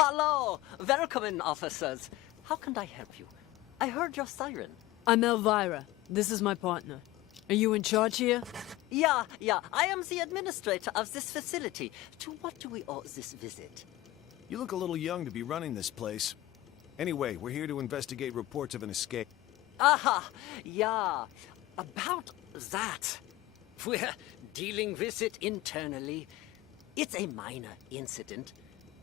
Hello! Welcome in, officers. How can I help you? I heard your siren. I'm Elvira. This is my partner. Are you in charge here? Yeah. I am the administrator of this facility. To what do we owe this visit? You look a little young to be running this place. Anyway, we're here to investigate reports of an escape. Aha! Yeah. About that. We're dealing with it internally. It's a minor incident.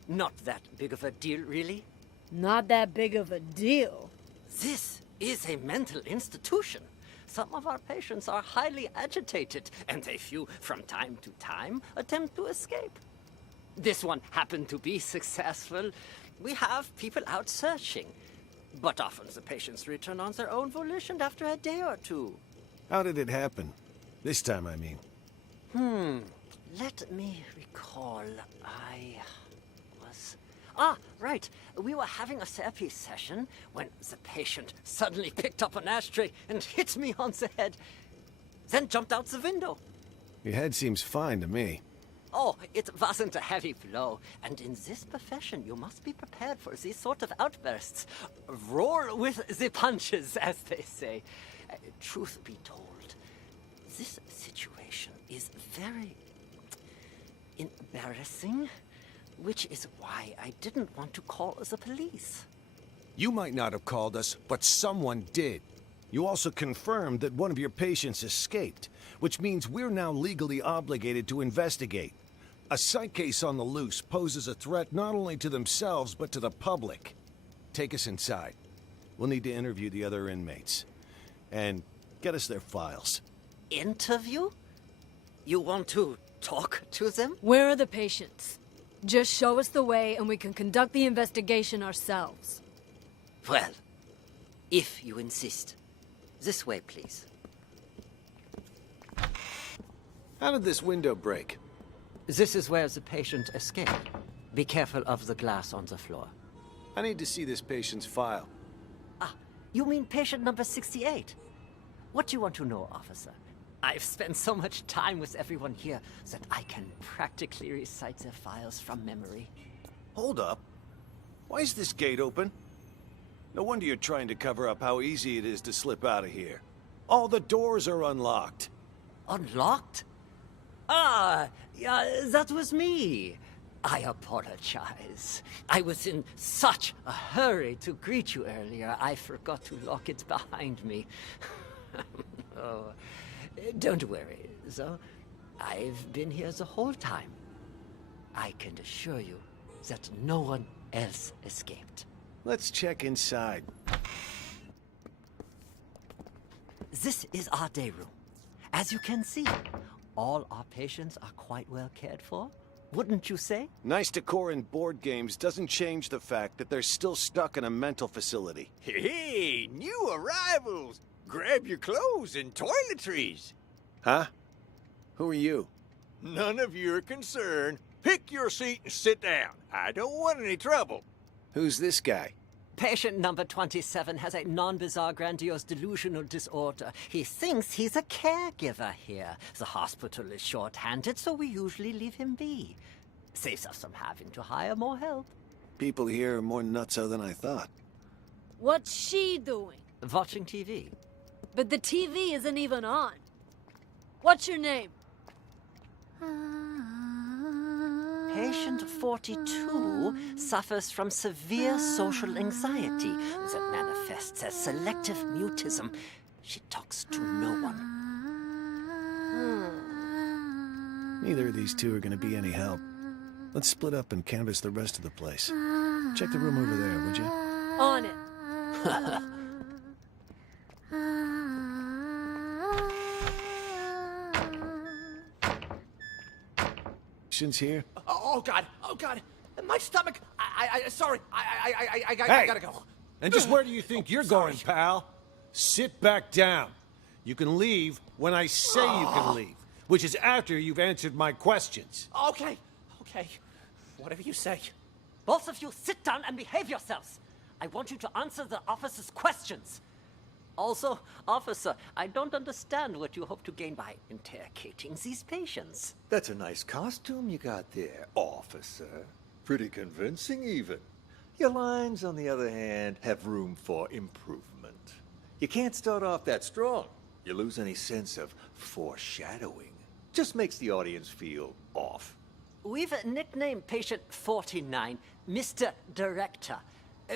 Not that big of a deal, really. Not that big of a deal. This is a mental institution. Some of our patients are highly agitated, and a few, from time to time, attempt to escape. This one happened to be successful. We have people out searching. But often the patients return on their own volition after a day or two. How did it happen? This time, I mean. Let me recall. Right. We were having a therapy session when the patient suddenly picked up an ashtray and hit me on the head, then jumped out the window. Your head seems fine to me. Oh, it wasn't a heavy blow. And in this profession, you must be prepared for these sort of outbursts. Roll with the punches, as they say. Truth be told, this situation is very embarrassing, which is why I didn't want to call the police. You might not have called us, but someone did. You also confirmed that one of your patients escaped, which means we're now legally obligated to investigate. A psych case on the loose poses a threat not only to themselves, but to the public. Take us inside. We'll need to interview the other inmates. And get us their files. Interview? You want to talk to them? Where are the patients? Just show us the way and we can conduct the investigation ourselves. Well, if you insist. This way, please. How did this window break? This is where the patient escaped. Be careful of the glass on the floor. I need to see this patient's file. You mean patient number 68? What do you want to know, officer? I've spent so much time with everyone here that I can practically recite their files from memory. Hold up. Why is this gate open? No wonder you're trying to cover up how easy it is to slip out of here. All the doors are unlocked. Unlocked? Yeah, that was me. I apologize. I was in such a hurry to greet you earlier, I forgot to lock it behind me. Oh, don't worry, though. I've been here the whole time. I can assure you that no one else escaped. Let's check inside. This is our day room. As you can see, all our patients are quite well cared for. Wouldn't you say? Nice decor and board games doesn't change the fact that they're still stuck in a mental facility. Hey, new arrivals! Grab your clothes and toiletries. Huh? Who are you? None of your concern. Pick your seat and sit down. I don't want any trouble. Who's this guy? Patient number 27 has a non-bizarre grandiose delusional disorder. He thinks he's a caregiver here. The hospital is short-handed, so we usually leave him be. Saves us from having to hire more help. People here are more nutso than I thought. What's she doing? Watching TV. But the TV isn't even on. What's your name? Patient 42 suffers from severe social anxiety that manifests as selective mutism. She talks to no one. Neither of these two are going to be any help. Let's split up and canvass the rest of the place. Check the room over there, would you? On it. Patients here? Oh, God. My stomach. Sorry. I gotta go. And just where do you think you're going, pal? Sit back down. You can leave when I say you can leave, which is after you've answered my questions. Okay. Whatever you say. Both of you sit down and behave yourselves. I want you to answer the officer's questions. Also, officer, I don't understand what you hope to gain by interrogating these patients. That's a nice costume you got there, officer. Pretty convincing, even. Your lines, on the other hand, have room for improvement. You can't start off that strong. You lose any sense of foreshadowing. Just makes the audience feel off. We've nicknamed patient 49 Mr. Director.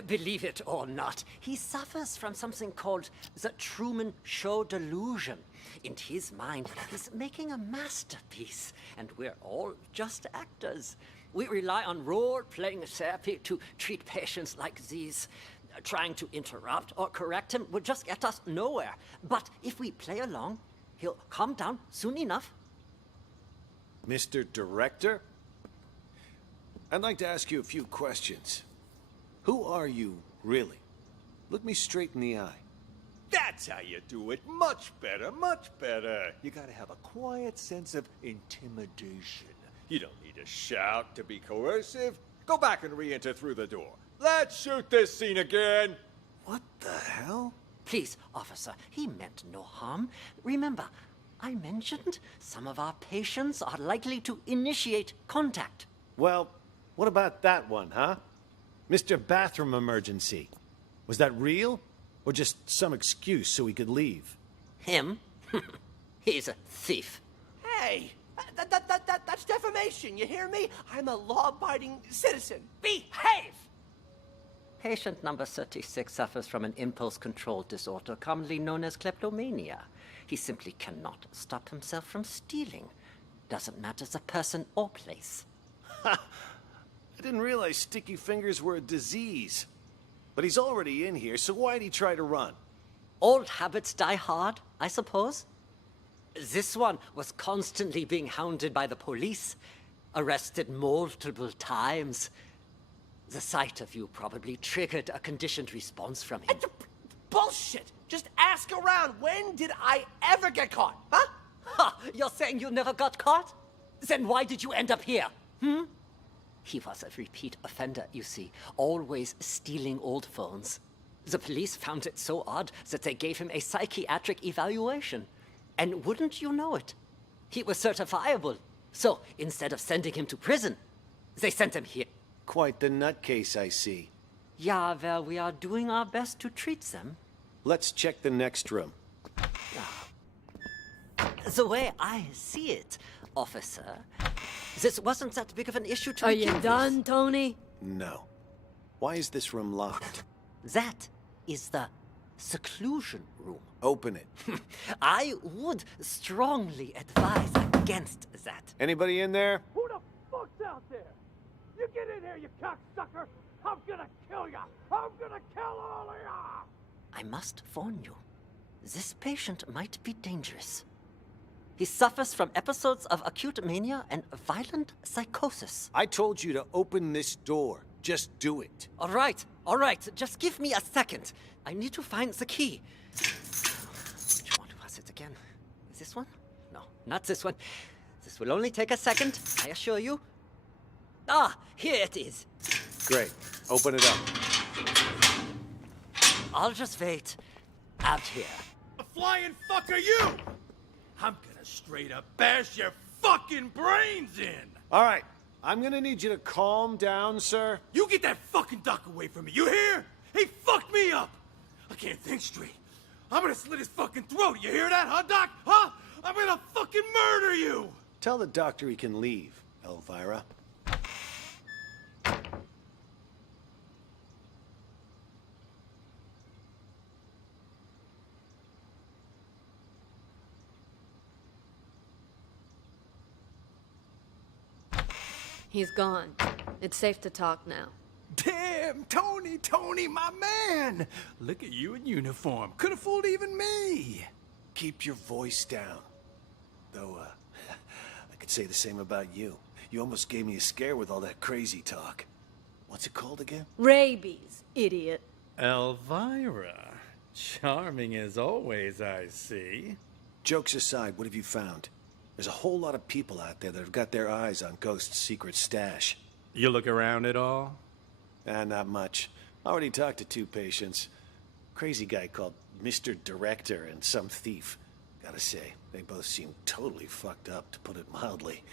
Believe it or not, he suffers from something called the Truman Show delusion. In his mind, he's making a masterpiece, and we're all just actors. We rely on role-playing therapy to treat patients like these. Trying to interrupt or correct him would just get us nowhere. But if we play along, he'll calm down soon enough. Mr. Director? I'd like to ask you a few questions. Who are you, really? Look me straight in the eye. That's how you do it. Much better, much better. You gotta have a quiet sense of intimidation. You don't need to shout to be coercive. Go back and re-enter through the door. Let's shoot this scene again. What the hell? Please, officer, he meant no harm. Remember, I mentioned some of our patients are likely to initiate contact. Well, what about that one, huh? Mr. Bathroom Emergency. Was that real? Or just some excuse so he could leave? Him? He's a thief. Hey, that's defamation, you hear me? I'm a law-abiding citizen. Behave! Patient number 36 suffers from an impulse control disorder commonly known as kleptomania. He simply cannot stop himself from stealing. Doesn't matter the person or place. I didn't realize sticky fingers were a disease. But he's already in here, so why'd he try to run? Old habits die hard, I suppose. This one was constantly being hounded by the police, arrested multiple times. The sight of you probably triggered a conditioned response from him. Bullshit! Just ask around. When did I ever get caught, huh? Ha! You're saying you never got caught? Then why did you end up here? He was a repeat offender, you see, always stealing old phones. The police found it so odd that they gave him a psychiatric evaluation. And wouldn't you know it? He was certifiable. So instead of sending him to prison, they sent him here. Quite the nutcase, I see. Yeah, well, we are doing our best to treat them. Let's check the next room. The way I see it, officer, this wasn't that big of an issue to Are begin you with. done, Tony? No. Why is this room locked? That is the seclusion room. Open it. I would strongly advise against that. Anybody in there? Who the fuck's out there? You get in here, you cocksucker! I'm gonna kill ya! I'm gonna kill all of ya! I must warn you, this patient might be dangerous. He suffers from episodes of acute mania and violent psychosis. I told you to open this door. Just do it. All right, just give me a second. I need to find the key. Which one was it again? Is this one? No, not this one. This will only take a second, I assure you. Ah, here it is. Great. Open it up. I'll just wait. Out here. A flying fuck are you? I'm gonna straight up bash your fucking brains in! All right. I'm gonna need you to calm down, sir. You get that fucking duck away from me, you hear? He fucked me up! I can't think straight. I'm gonna slit his fucking throat, you hear that, huh, Doc? Huh? I'm gonna fucking murder you! Tell the doctor he can leave, Elvira. He's gone. It's safe to talk now. Damn, Tony, my man! Look at you in uniform. Could have fooled even me. Keep your voice down. Though, I could say the same about you. You almost gave me a scare with all that crazy talk. What's it called again? Rabies, idiot. Elvira. Charming as always, I see. Jokes aside, what have you found? There's a whole lot of people out there that have got their eyes on Ghost's secret stash. You look around at all? Not much. Already talked to 2 patients. Crazy guy called Mr. Director and some thief. Gotta say, they both seem totally fucked up, to put it mildly.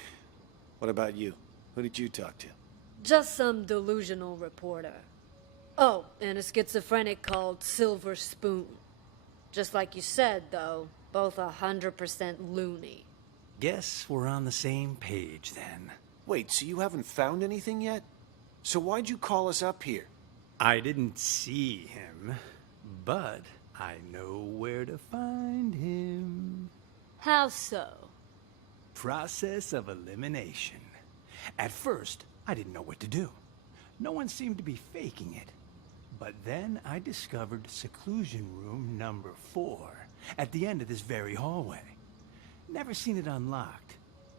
What about you? Who did you talk to? Just some delusional reporter. Oh, and a schizophrenic called Silver Spoon. Just like you said, though, both 100% loony. Guess we're on the same page then. Wait, so you haven't found anything yet? So why'd you call us up here? I didn't see him, but I know where to find him. How so? Process of elimination. At first, I didn't know what to do. No one seemed to be faking it. But then I discovered seclusion room number 4 at the end of this very hallway. Never seen it unlocked,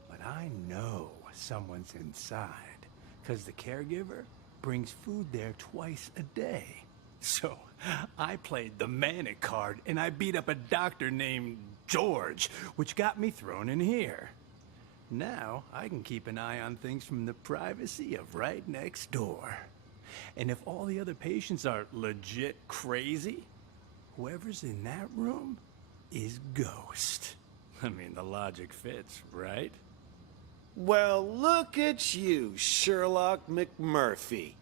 but I know someone's inside, because the caregiver brings food there twice a day. So I played the manic card and I beat up a doctor named George, which got me thrown in here. Now I can keep an eye on things from the privacy of right next door. And if all the other patients are legit crazy, whoever's in that room is Ghost. I mean, the logic fits, right? Well, look at you, Sherlock McMurphy.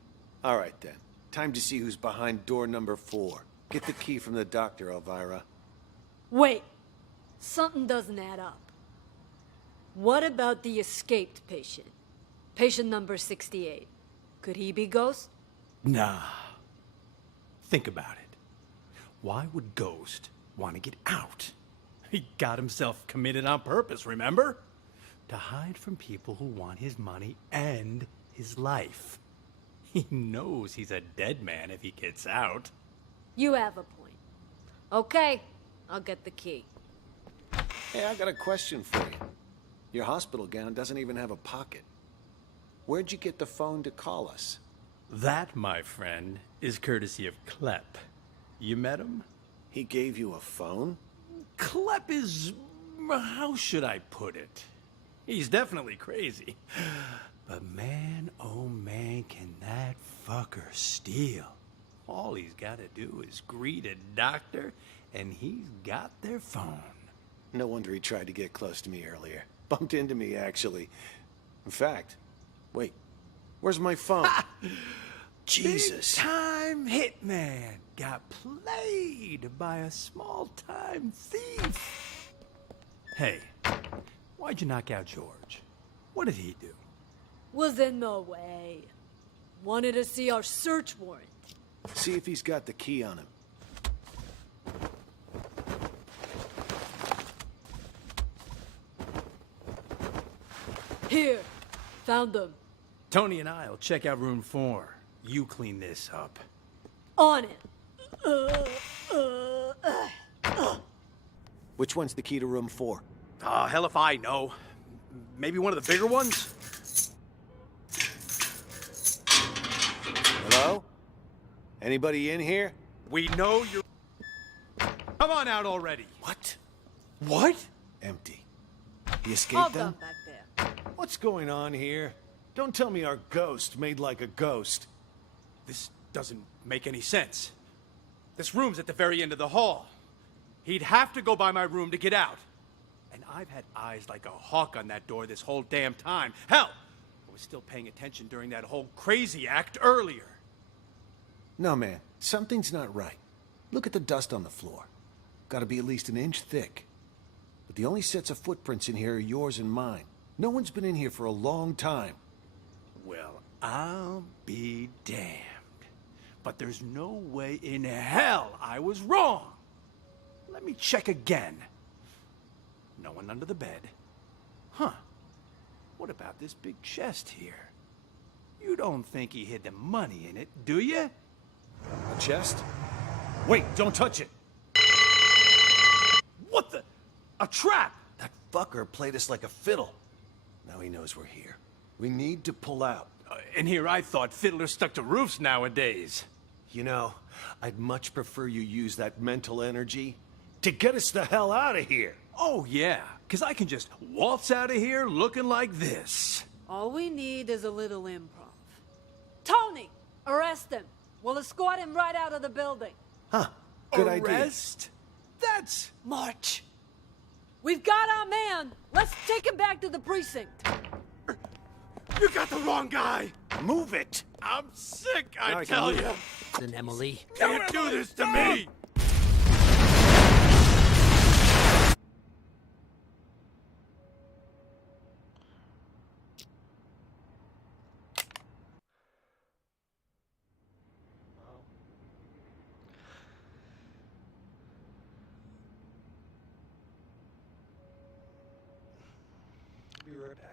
All right, then. Time to see who's behind door number 4. Get the key from the doctor, Elvira. Wait. Something doesn't add up. What about the escaped patient? Patient number 68. Could he be Ghost? Nah. Think about it. Why would Ghost want to get out? He got himself committed on purpose, remember? To hide from people who want his money and his life. He knows he's a dead man if he gets out. You have a point. Okay, I'll get the key. Hey, I got a question for you. Your hospital gown doesn't even have a pocket. Where'd you get the phone to call us? That, my friend, is courtesy of Klepp. You met him? He gave you a phone? Klepp is... how should I put it? He's definitely crazy. But man, oh man, can that fucker steal. All he's got to do is greet a doctor, and he's got their phone. No wonder he tried to get close to me earlier. Bumped into me, actually. In fact, wait, where's my phone? Jesus. Big-time hitman got played by a small-time thief. Hey, why'd you knock out George? What did he do? Was in the way. Wanted to see our search warrant. See if he's got the key on him. Here. Found them. Tony and I'll check out room 4. You clean this up. On it. Which one's the key to room 4? Hell if I know. Maybe one of the bigger ones? Hello? Anybody in here? We know you're... Come on out already. What? What? Empty. He escaped All them? done back there. What's going on here? Don't tell me our ghost made like a ghost. This doesn't make any sense. This room's at the very end of the hall. He'd have to go by my room to get out. And I've had eyes like a hawk on that door this whole damn time. Hell, I was still paying attention during that whole crazy act earlier. No, man. Something's not right. Look at the dust on the floor. Gotta be at least an inch thick. But the only sets of footprints in here are yours and mine. No one's been in here for a long time. Well, I'll be damned. But there's no way in hell I was wrong. Let me check again. No one under the bed. Huh. What about this big chest here? You don't think he hid the money in it, do you? A chest? Wait, don't touch it! What the? A trap! That fucker played us like a fiddle. Now he knows we're here. We need to pull out. And here I thought fiddlers stuck to roofs nowadays. You know, I'd much prefer you use that mental energy to get us the hell out of here. Oh yeah, because I can just waltz out of here looking like this. All we need is a little improv. Tony! Arrest him! We'll escort him right out of the building. Huh, good idea. Arrest? That's... March! We've got our man! Let's take him back to the precinct! You got the wrong guy! Move it! I'm sick, I I tell can- you! And Emily. Can't do this to me! Be right back.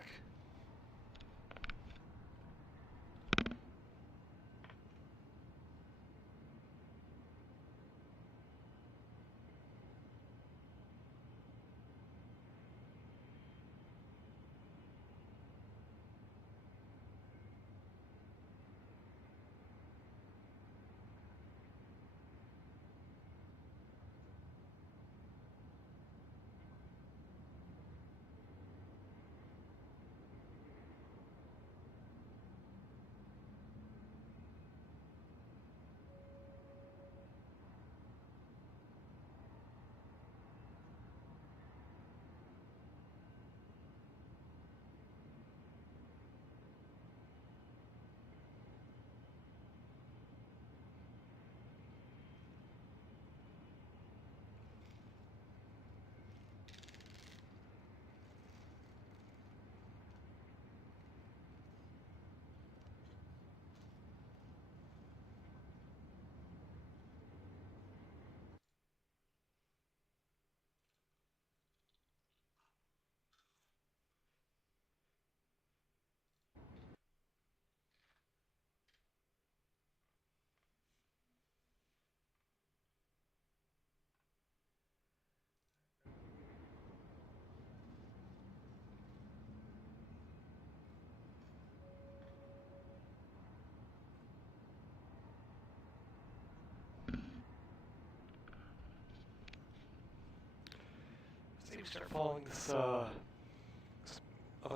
Maybe start following this other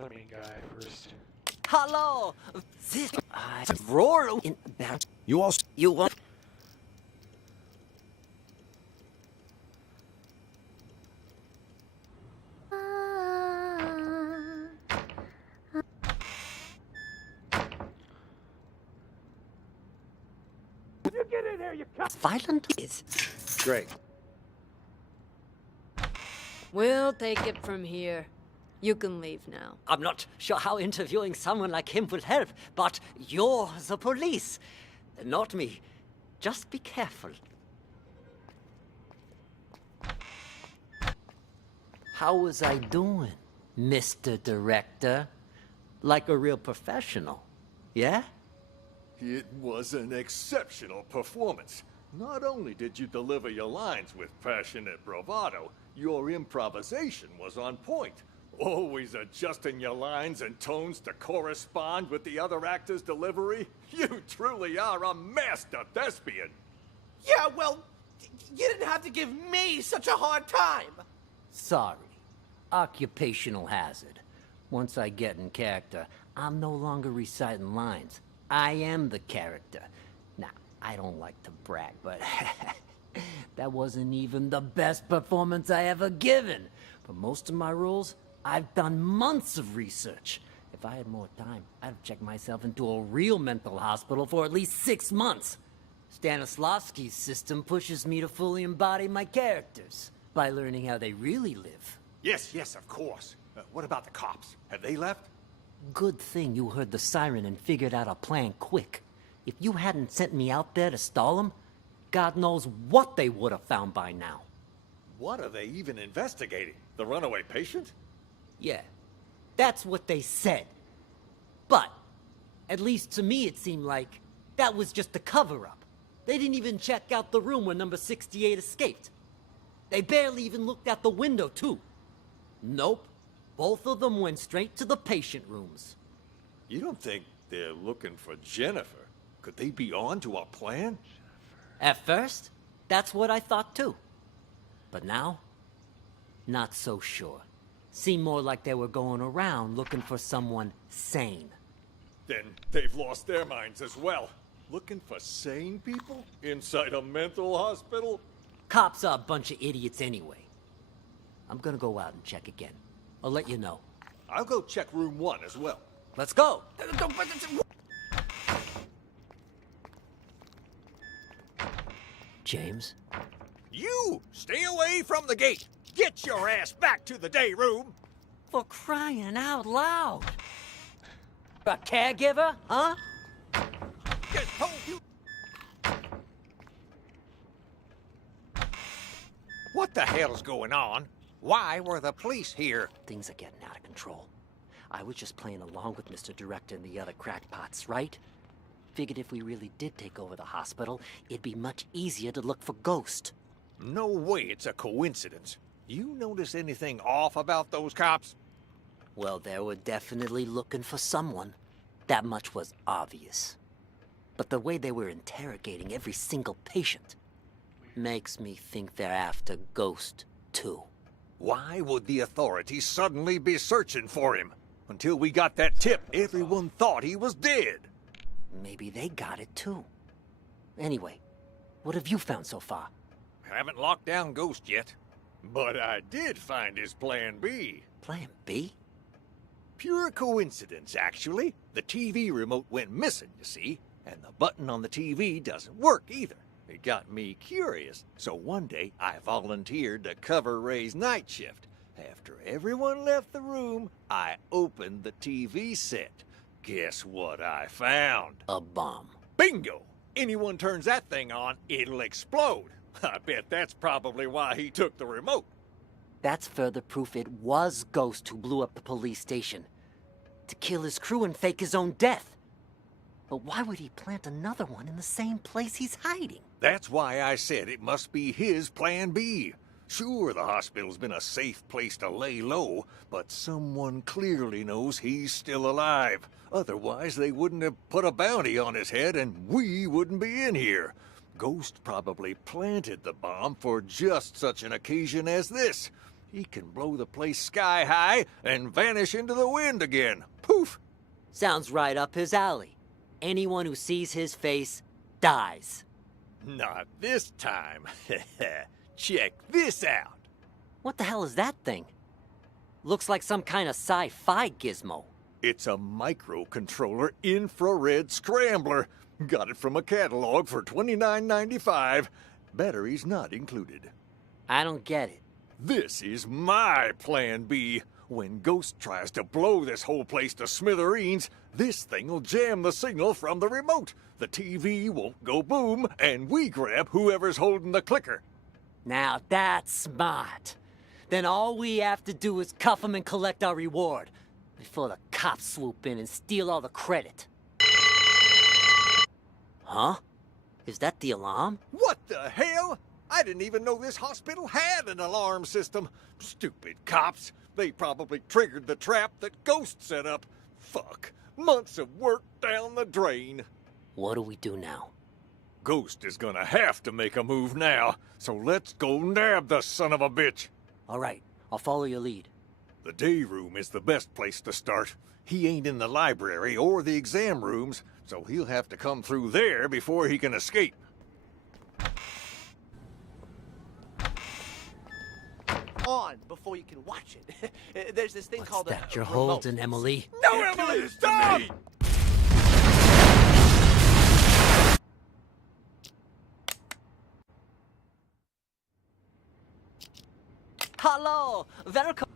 main guy first. Hello! This roar in back. You also... You want. You get in here, you cock. Violent is. Great. We'll take it from here. You can leave now. I'm not sure how interviewing someone like him will help, but you're the police. Not me. Just be careful. How was I doing, Mr. Director? Like a real professional, yeah? It was an exceptional performance. Not only did you deliver your lines with passionate bravado, your improvisation was on point. Always adjusting your lines and tones to correspond with the other actor's delivery. You truly are a master thespian. Yeah, well, you didn't have to give me such a hard time! Sorry. Occupational hazard. Once I get in character, I'm no longer reciting lines. I am the character. Now, I don't like to brag, but that wasn't even the best performance I ever given. For most of my roles, I've done months of research. If I had more time, I'd have checked myself into a real mental hospital for at least 6 months. Stanislavski's system pushes me to fully embody my characters by learning how they really live. Yes, of course. What about the cops? Have they left? Good thing you heard the siren and figured out a plan quick. If you hadn't sent me out there to stall them, God knows what they would have found by now. What are they even investigating? The runaway patient? Yeah, that's what they said. But, at least to me it seemed like that was just a cover-up. They didn't even check out the room where number 68 escaped. They barely even looked out the window, too. Nope. Both of them went straight to the patient rooms. You don't think they're looking for Jennifer? Could they be on to our plan? At first, that's what I thought, too. But now, not so sure. Seemed more like they were going around looking for someone sane. Then they've lost their minds as well. Looking for sane people? Inside a mental hospital? Cops are a bunch of idiots anyway. I'm gonna go out and check again. I'll let you know. I'll go check room 1 as well. Let's go. James? You stay away from the gate. Get your ass back to the day room. For crying out loud. A caregiver, huh? Just told you. What the hell's going on? Why were the police here? Things are getting out of control. I was just playing along with Mr. Director and the other crackpots, right? Figured if we really did take over the hospital, it'd be much easier to look for Ghost. No way it's a coincidence. You notice anything off about those cops? Well, they were definitely looking for someone. That much was obvious. But the way they were interrogating every single patient makes me think they're after Ghost, too. Why would the authorities suddenly be searching for him? Until we got that tip, everyone thought he was dead. Maybe they got it, too. Anyway, what have you found so far? Haven't locked down Ghost yet. But I did find his plan B. Plan B? Pure coincidence, actually. The TV remote went missing, you see, and the button on the TV doesn't work either. It got me curious, so one day I volunteered to cover Ray's night shift. After everyone left the room, I opened the TV set. Guess what I found? A bomb. Bingo! Anyone turns that thing on, it'll explode. I bet that's probably why he took the remote. That's further proof it was Ghost who blew up the police station. To kill his crew and fake his own death. But why would he plant another one in the same place he's hiding? That's why I said it must be his plan B. Sure, the hospital's been a safe place to lay low, but someone clearly knows he's still alive. Otherwise, they wouldn't have put a bounty on his head and we wouldn't be in here. Ghost probably planted the bomb for just such an occasion as this. He can blow the place sky high and vanish into the wind again. Poof! Sounds right up his alley. Anyone who sees his face dies. Not this time. Check this out. What the hell is that thing? Looks like some kind of sci-fi gizmo. It's a microcontroller infrared scrambler. Got it from a catalog for $29.95. Batteries not included. I don't get it. This is my plan B. When Ghost tries to blow this whole place to smithereens, this thing will jam the signal from the remote. The TV won't go boom, and we grab whoever's holding the clicker. Now that's smart. Then all we have to do is cuff him and collect our reward before the cops swoop in and steal all the credit. Huh? Is that the alarm? What the hell? I didn't even know this hospital had an alarm system. Stupid cops. They probably triggered the trap that Ghost set up. Fuck. Months of work down the drain. What do we do now? Ghost is gonna have to make a move now, so let's go nab the son of a bitch. All right, I'll follow your lead. The day room is the best place to start. He ain't in the library or the exam rooms, so he'll have to come through there before he can escape. On before you can watch it. There's this thing What's called that a you're remote. holding, Emily? No, Emily, stop! Hello, welcome.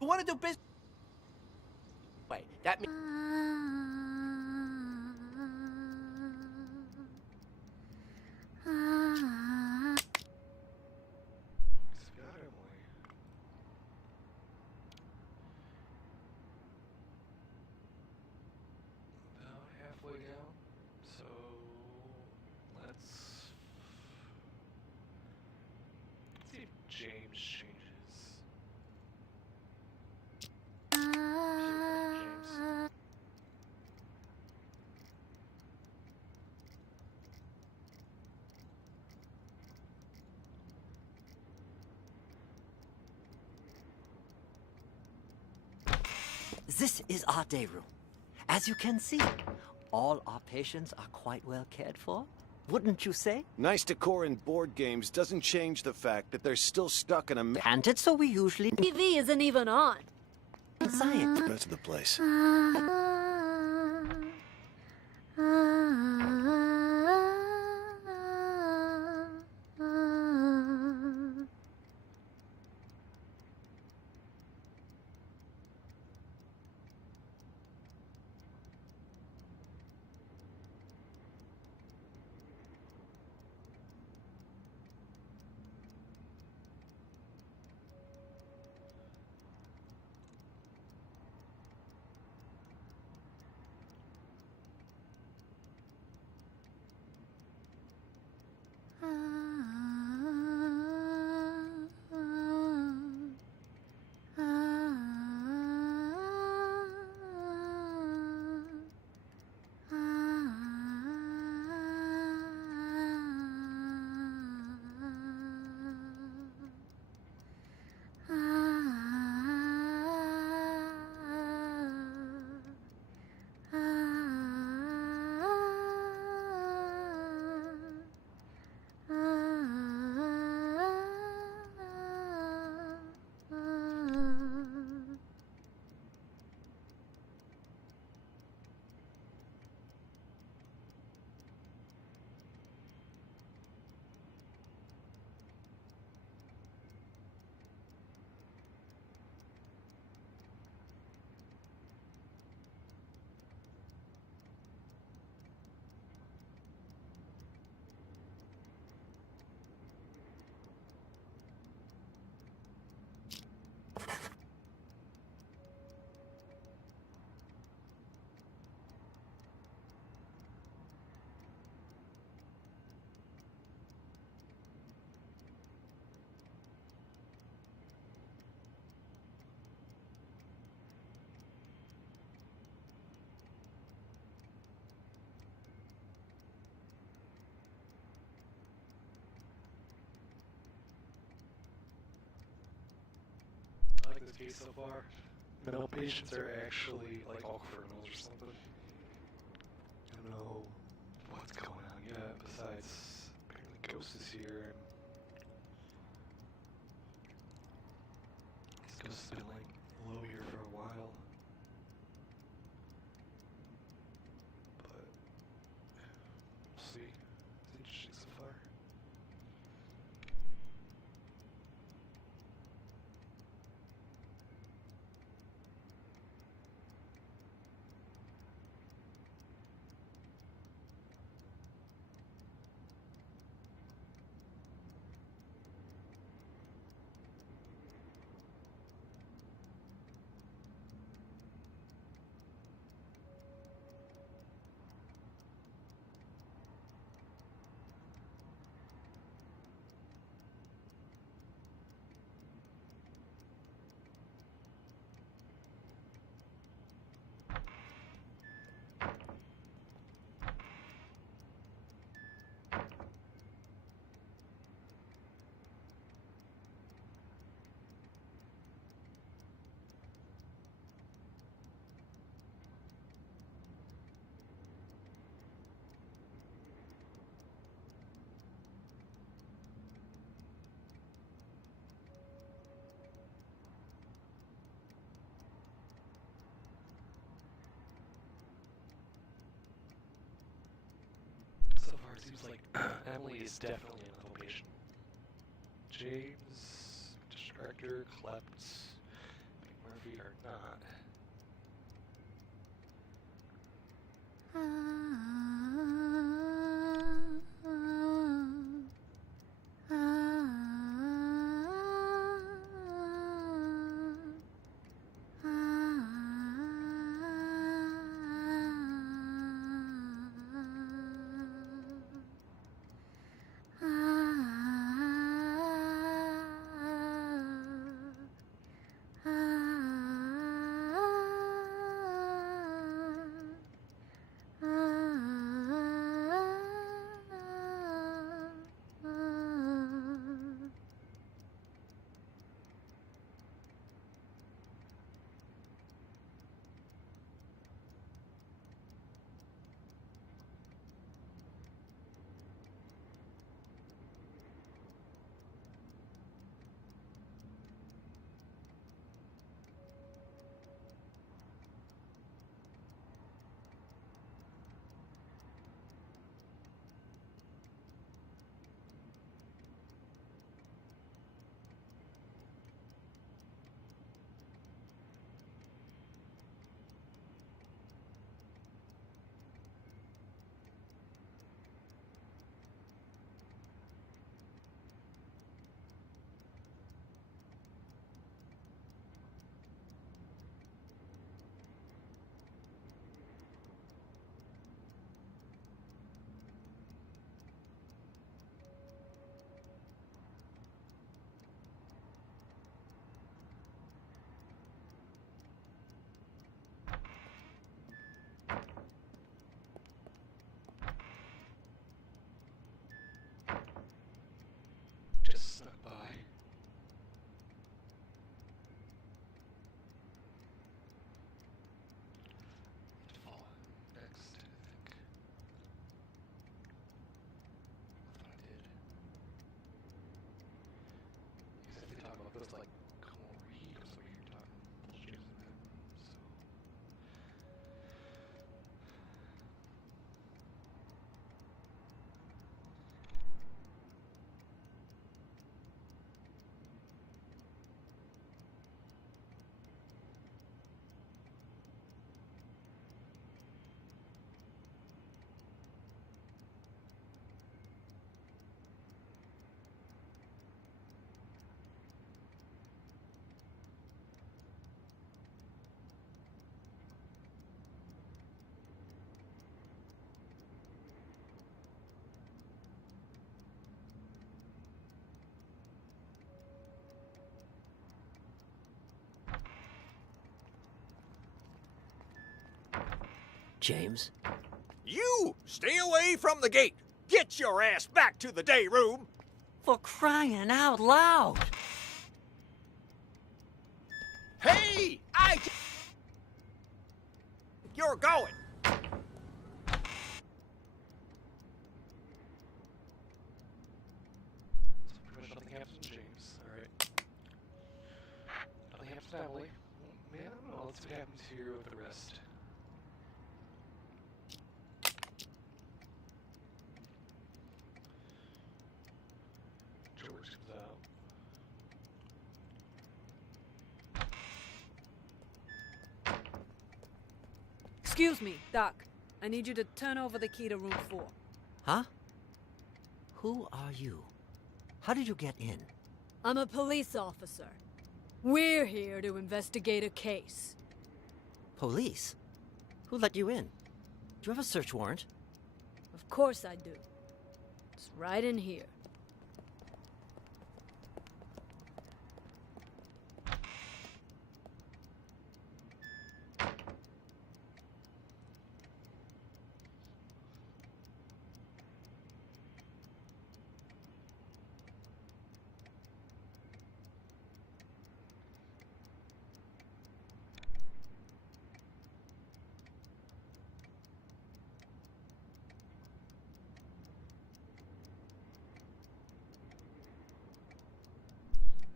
You want to do business? Wait, that means. Scott Emily. About halfway down. So let's see if James changes. James. This is our day room. As you can see, all our patients are quite well cared for. wouldn't you say? Nice decor in board games doesn't change the fact that they're still stuck in a Can't it, so we usually TV isn't even on. science. the rest of the place. I like this case so far. Mental patients are actually like all criminals or something. I don't know what's going on yet, besides apparently Ghost is here. This Ghost has been like low here for a while. But we'll see. It's interesting so far. So far, it seems like Emily is definitely a mental patient. James, Distractor, Klept, McMurphy are not. James? You! Stay away from the gate! Get your ass back to the day room! For crying out loud! Hey! You're going! So pretty much nothing happens to James. Alright. Nothing happens to Emily. Man, I don't know. Let's see what happens here with the rest. George comes out. Excuse me, Doc. I need you to turn over the key to room 4. Huh? Who are you? How did you get in? I'm a police officer. We're here to investigate a case. Police? Who let you in? Do you have a search warrant? Of course I do. It's right in here.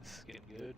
This is getting good.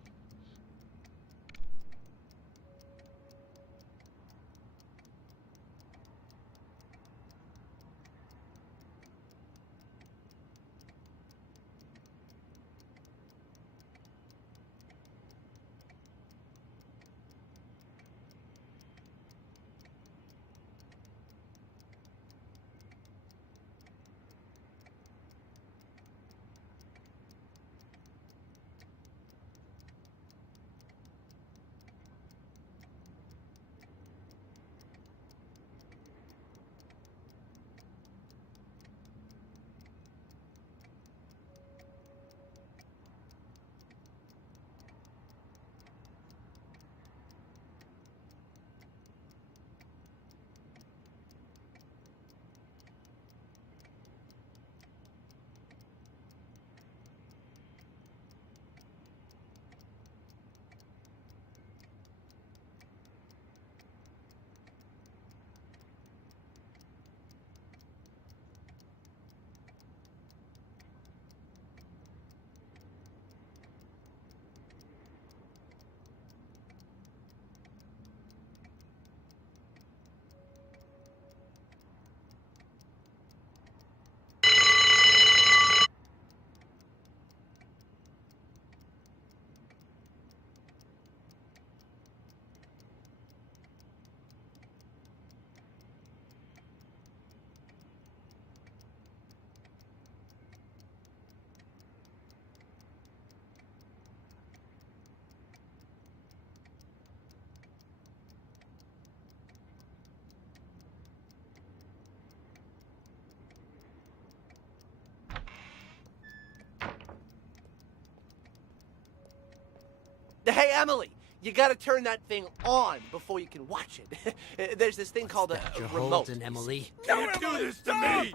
Hey, Emily, you gotta turn that thing on before you can watch it. There's this thing called a You're remote. holding, Emily. Don't do this to me!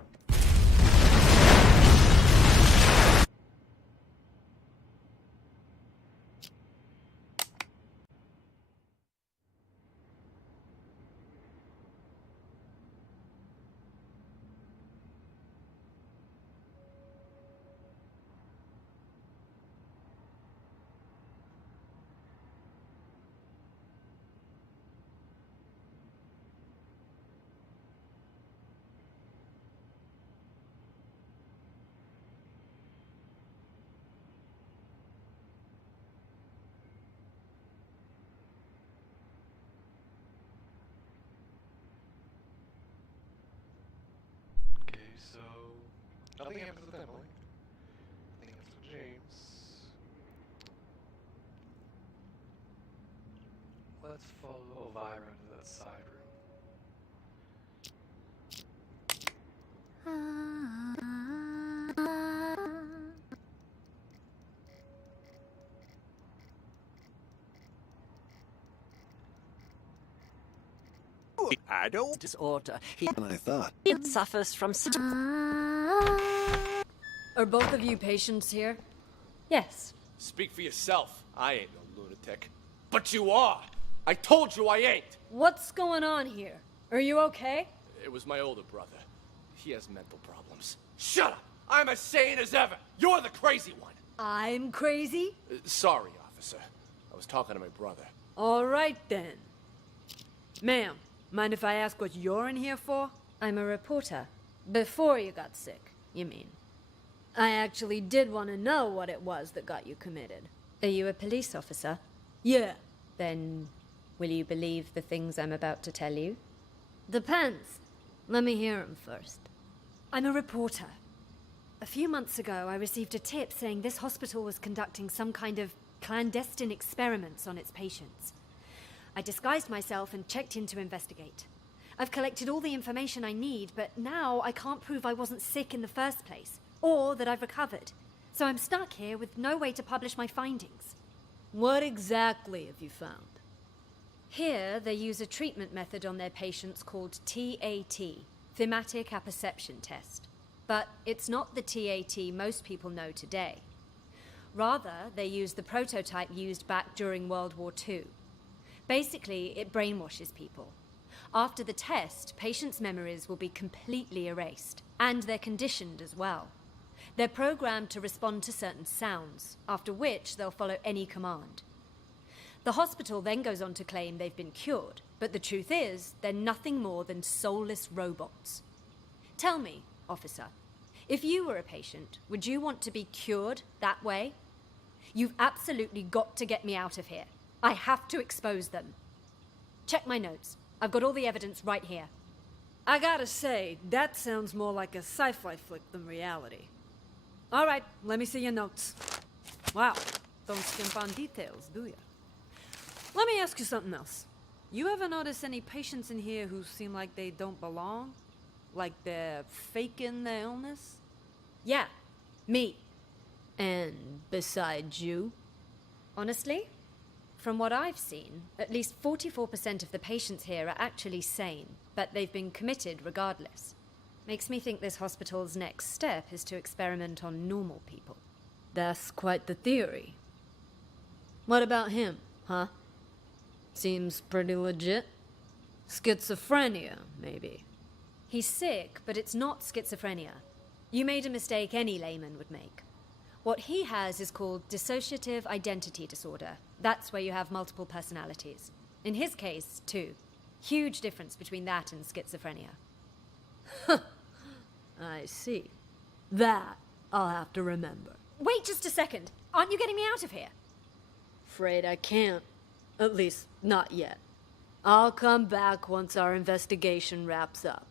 Okay, so nothing happens with Emily. Nothing happens with James. Let's follow Elvira into that side room. I don't. disorder. I thought. He suffers from. Are both of you patients here? Yes. Speak for yourself. I ain't no lunatic. But you are. I told you I ain't. What's going on here? Are you okay? It was my older brother. He has mental problems. Shut up! I'm as sane as ever. You're the crazy one. I'm crazy? Sorry, officer. I was talking to my brother. All right then. Ma'am, mind if I ask what you're in here for? I'm a reporter. Before you got sick, you mean? I actually did want to know what it was that got you committed. Are you a police officer? Yeah. Then, will you believe the things I'm about to tell you? Depends. Let me hear 'em first. I'm a reporter. A few months ago, I received a tip saying this hospital was conducting some kind of clandestine experiments on its patients. I disguised myself and checked in to investigate. I've collected all the information I need, but now I can't prove I wasn't sick in the first place, or that I've recovered. So I'm stuck here with no way to publish my findings. What exactly have you found? Here, they use a treatment method on their patients called TAT, Thematic Apperception Test. But it's not the TAT most people know today. Rather, they use the prototype used back during World War II. Basically, it brainwashes people. After the test, patients' memories will be completely erased, and they're conditioned as well. They're programmed to respond to certain sounds, after which they'll follow any command. The hospital then goes on to claim they've been cured, but the truth is, they're nothing more than soulless robots. Tell me, officer, if you were a patient, would you want to be cured that way? You've absolutely got to get me out of here. I have to expose them. Check my notes. I've got all the evidence right here. I gotta say, that sounds more like a sci-fi flick than reality. All right, let me see your notes. Wow, don't skimp on details, do you? Let me ask you something else. You ever notice any patients in here who seem like they don't belong? Like they're faking their illness? Yeah, me. And besides you? Honestly, from what I've seen, at least 44% of the patients here are actually sane, but they've been committed regardless. Makes me think this hospital's next step is to experiment on normal people. That's quite the theory. What about him, huh? Seems pretty legit. Schizophrenia, maybe. He's sick, but it's not schizophrenia. You made a mistake any layman would make. What he has is called dissociative identity disorder. That's where you have multiple personalities. In his case, two. Huge difference between that and schizophrenia. I see. That I'll have to remember. Wait just a second. Aren't you getting me out of here? Afraid I can't. At least, not yet. I'll come back once our investigation wraps up.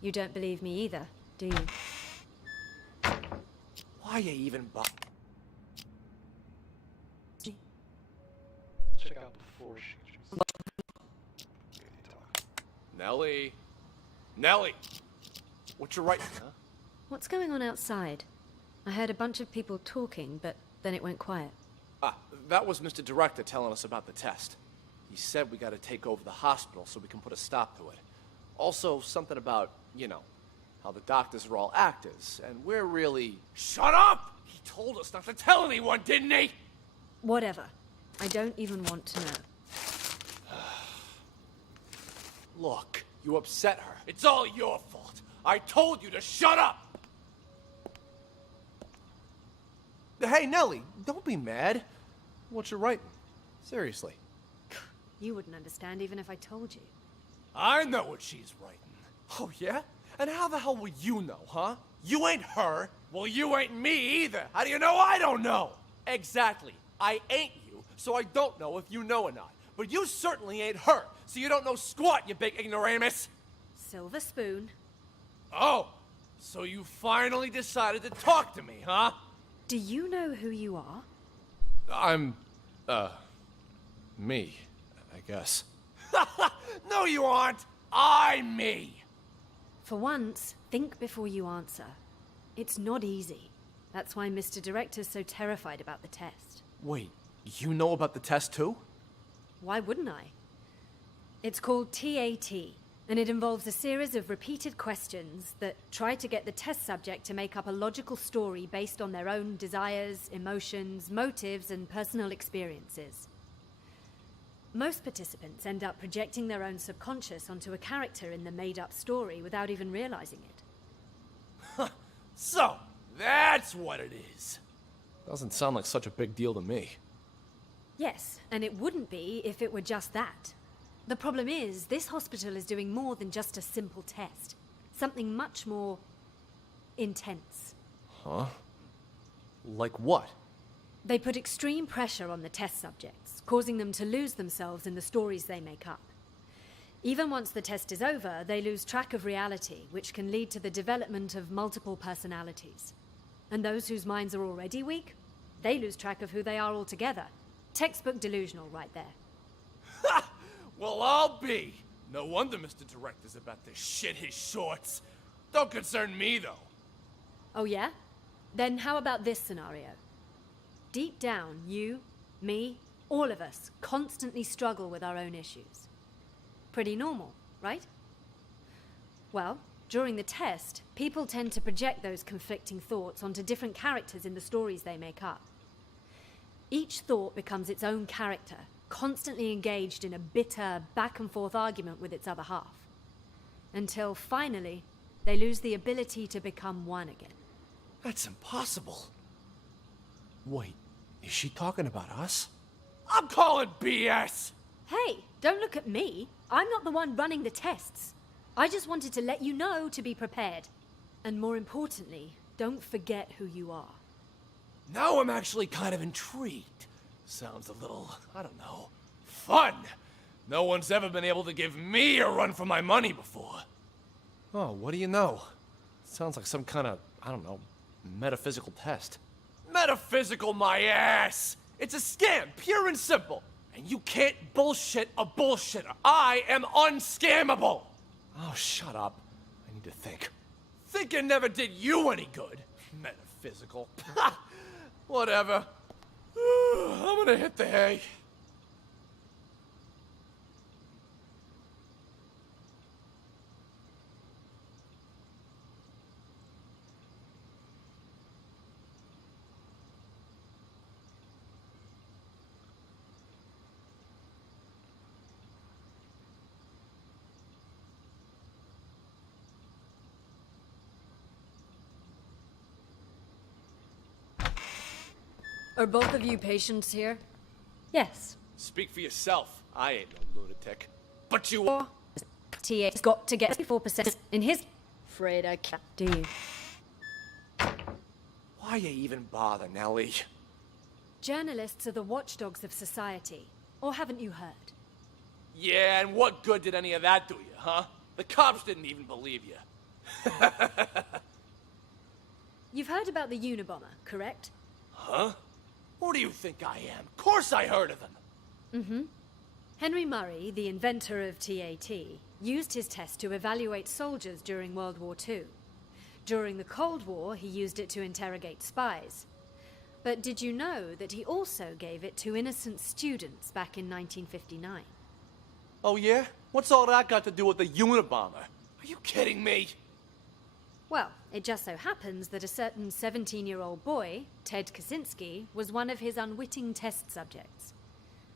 You don't believe me either, do you? Why you even Check out before she chooses. Nellie! Nellie! What you writing, huh? What's going on outside? I heard a bunch of people talking, but then it went quiet. Ah, that was Mr. Director telling us about the test. He said we gotta take over the hospital so we can put a stop to it. Also, something about, you know, how the doctors are all actors, and we're really... Shut up! He told us not to tell anyone, didn't he? Whatever. I don't even want to know. Look, you upset her. It's all your fault. I told you to shut up! Hey, Nellie, don't be mad. What you writing? Seriously. You wouldn't understand even if I told you. I know what she's writing. Oh, yeah? And how the hell will you know, huh? You ain't her. Well, you ain't me either. How do you know I don't know? Exactly. I ain't you, so I don't know if you know or not. But you certainly ain't her, so you don't know squat, you big ignoramus. Silver spoon. Oh, so you finally decided to talk to me, huh? Do you know who you are? I'm, me, I guess. No, you aren't. I'm me. For once, think before you answer. It's not easy. That's why Mr. Director's so terrified about the test. Wait, you know about the test too? Why wouldn't I? It's called TAT, and it involves a series of repeated questions that try to get the test subject to make up a logical story based on their own desires, emotions, motives, and personal experiences. Most participants end up projecting their own subconscious onto a character in the made-up story without even realizing it. So, that's what it is. Doesn't sound like such a big deal to me. Yes, and it wouldn't be if it were just that. The problem is, this hospital is doing more than just a simple test. Something much more intense. Huh? Like what? They put extreme pressure on the test subjects, causing them to lose themselves in the stories they make up. Even once the test is over, they lose track of reality, which can lead to the development of multiple personalities. And those whose minds are already weak, they lose track of who they are altogether. Textbook delusional right there. Ha! Well, I'll be. No wonder Mr. Director's about to shit his shorts. Don't concern me, though. Oh yeah? Then how about this scenario? Deep down, you, me, all of us constantly struggle with our own issues. Pretty normal, right? Well, during the test, people tend to project those conflicting thoughts onto different characters in the stories they make up. Each thought becomes its own character, constantly engaged in a bitter, back-and-forth argument with its other half. Until, finally, they lose the ability to become one again. That's impossible. Wait, is she talking about us? I'm calling BS! Hey, don't look at me. I'm not the one running the tests. I just wanted to let you know to be prepared. And more importantly, don't forget who you are. Now I'm actually kind of intrigued. Sounds a little, I don't know, fun. No one's ever been able to give me a run for my money before. Oh, what do you know? Sounds like some kind of, I don't know, metaphysical test. Metaphysical my ass! It's a scam, pure and simple. And you can't bullshit a bullshitter. I am unscammable! Oh, shut up. I need to think. Thinking never did you any good. Metaphysical. Whatever. I'm gonna hit the hay. Are both of you patients here? Yes. Speak for yourself. I ain't no lunatic. But you are. TA's got to get 4% in his... Afraid I can't, do you? Why you even bother, Nellie? Journalists are the watchdogs of society. Or haven't you heard? Yeah, and what good did any of that do you, huh? The cops didn't even believe you. You've heard about the Unabomber, correct? Huh? Who do you think I am? Of course I heard of them. Mm-hmm. Henry Murray, the inventor of TAT, used his test to evaluate soldiers during World War II. During the Cold War, he used it to interrogate spies. But did you know that he also gave it to innocent students back in 1959? Oh yeah? What's all that got to do with the Unabomber? Are you kidding me? Well, it just so happens that a certain 17-year-old boy, Ted Kaczynski, was one of his unwitting test subjects.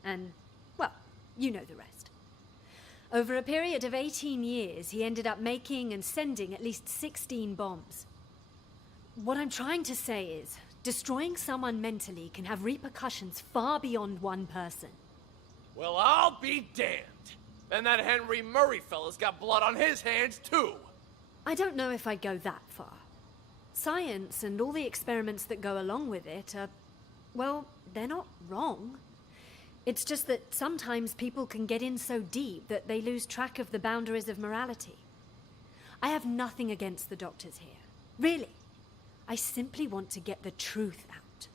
And, well, you know the rest. Over a period of 18 years, he ended up making and sending at least 16 bombs. What I'm trying to say is, destroying someone mentally can have repercussions far beyond one person. Well, I'll be damned. And that Henry Murray fella's got blood on his hands, too. I don't know if I'd go that far. Science and all the experiments that go along with it are, well, they're not wrong. It's just that sometimes people can get in so deep that they lose track of the boundaries of morality. I have nothing against the doctors here. Really. I simply want to get the truth out.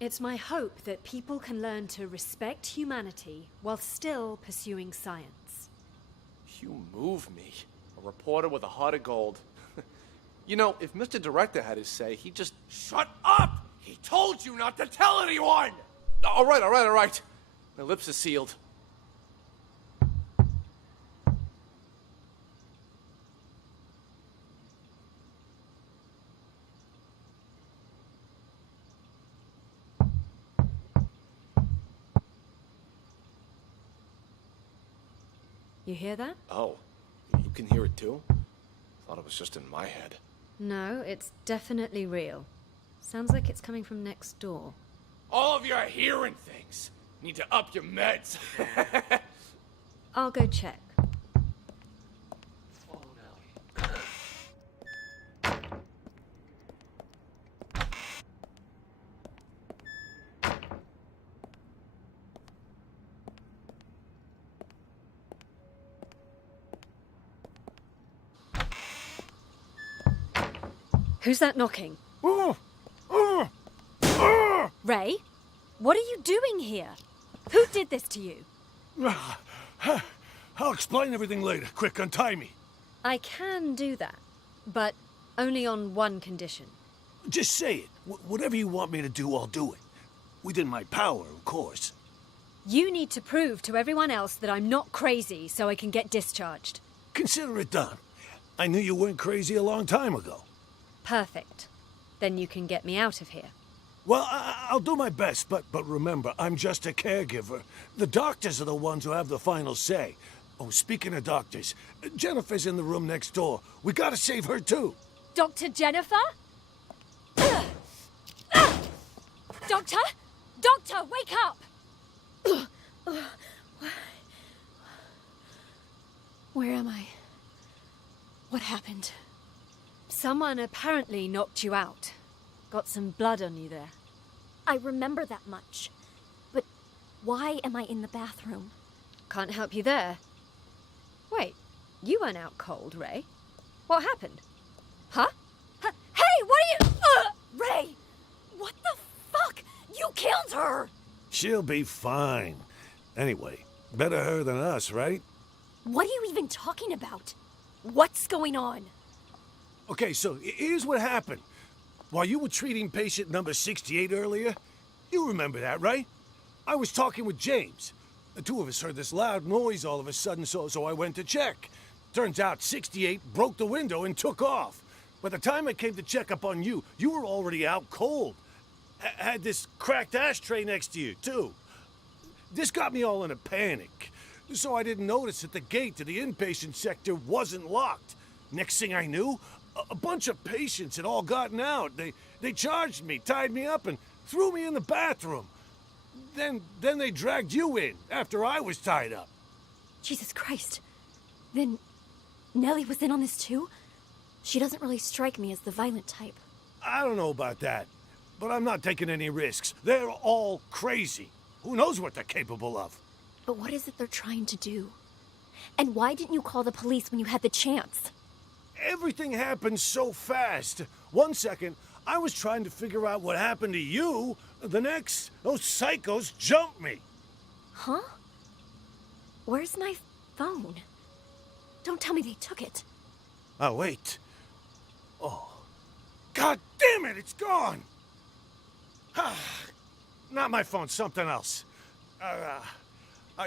It's my hope that people can learn to respect humanity while still pursuing science. You move me. A reporter with a heart of gold. You know, if Mr. Director had his say, he'd just... Shut up! He told you not to tell anyone! All right. My lips are sealed. You hear that? Oh, you can hear it too? Thought it was just in my head. No, it's definitely real. Sounds like it's coming from next door. All of you are hearing things. Need to up your meds. I'll go check. Follow Nelly. Who's that knocking? Ray? What are you doing here? Who did this to you? I'll explain everything later. Quick, untie me. I can do that, but only on one condition. Just say it. Whatever you want me to do, I'll do it. Within my power, of course. You need to prove to everyone else that I'm not crazy so I can get discharged. Consider it done. I knew you weren't crazy a long time ago. Perfect. Then you can get me out of here. Well, I'll do my best, but remember, I'm just a caregiver. The doctors are the ones who have the final say. Oh, speaking of doctors, Jennifer's in the room next door. We gotta save her, too. Dr. Jennifer? Doctor? Doctor, wake up! Where am I? What happened? Someone apparently knocked you out. Got some blood on you there. I remember that much. But why am I in the bathroom? Can't help you there. Wait, you weren't out cold, Ray. What happened? Huh? Hey, what are you... Ray! What the fuck? You killed her! She'll be fine. Anyway, better her than us, right? What are you even talking about? What's going on? Okay, so here's what happened. While you were treating patient number 68 earlier, you remember that, right? I was talking with James. The two of us heard this loud noise all of a sudden, so I went to check. Turns out 68 broke the window and took off. By the time I came to check up on you, you were already out cold. Had this cracked ashtray next to you, too. This got me all in a panic. So I didn't notice that the gate to the inpatient sector wasn't locked. Next thing I knew, a bunch of patients had all gotten out. They charged me, tied me up, and threw me in the bathroom. Then they dragged you in after I was tied up. Jesus Christ. Then Nellie was in on this too? She doesn't really strike me as the violent type. I don't know about that, but I'm not taking any risks. They're all crazy. Who knows what they're capable of? But what is it they're trying to do? And why didn't you call the police when you had the chance? Everything happened so fast. 1 second, I was trying to figure out what happened to you. The next, those psychos jumped me. Huh? Where's my phone? Don't tell me they took it. Oh, wait. Oh. God damn it, it's gone! Not my phone, something else.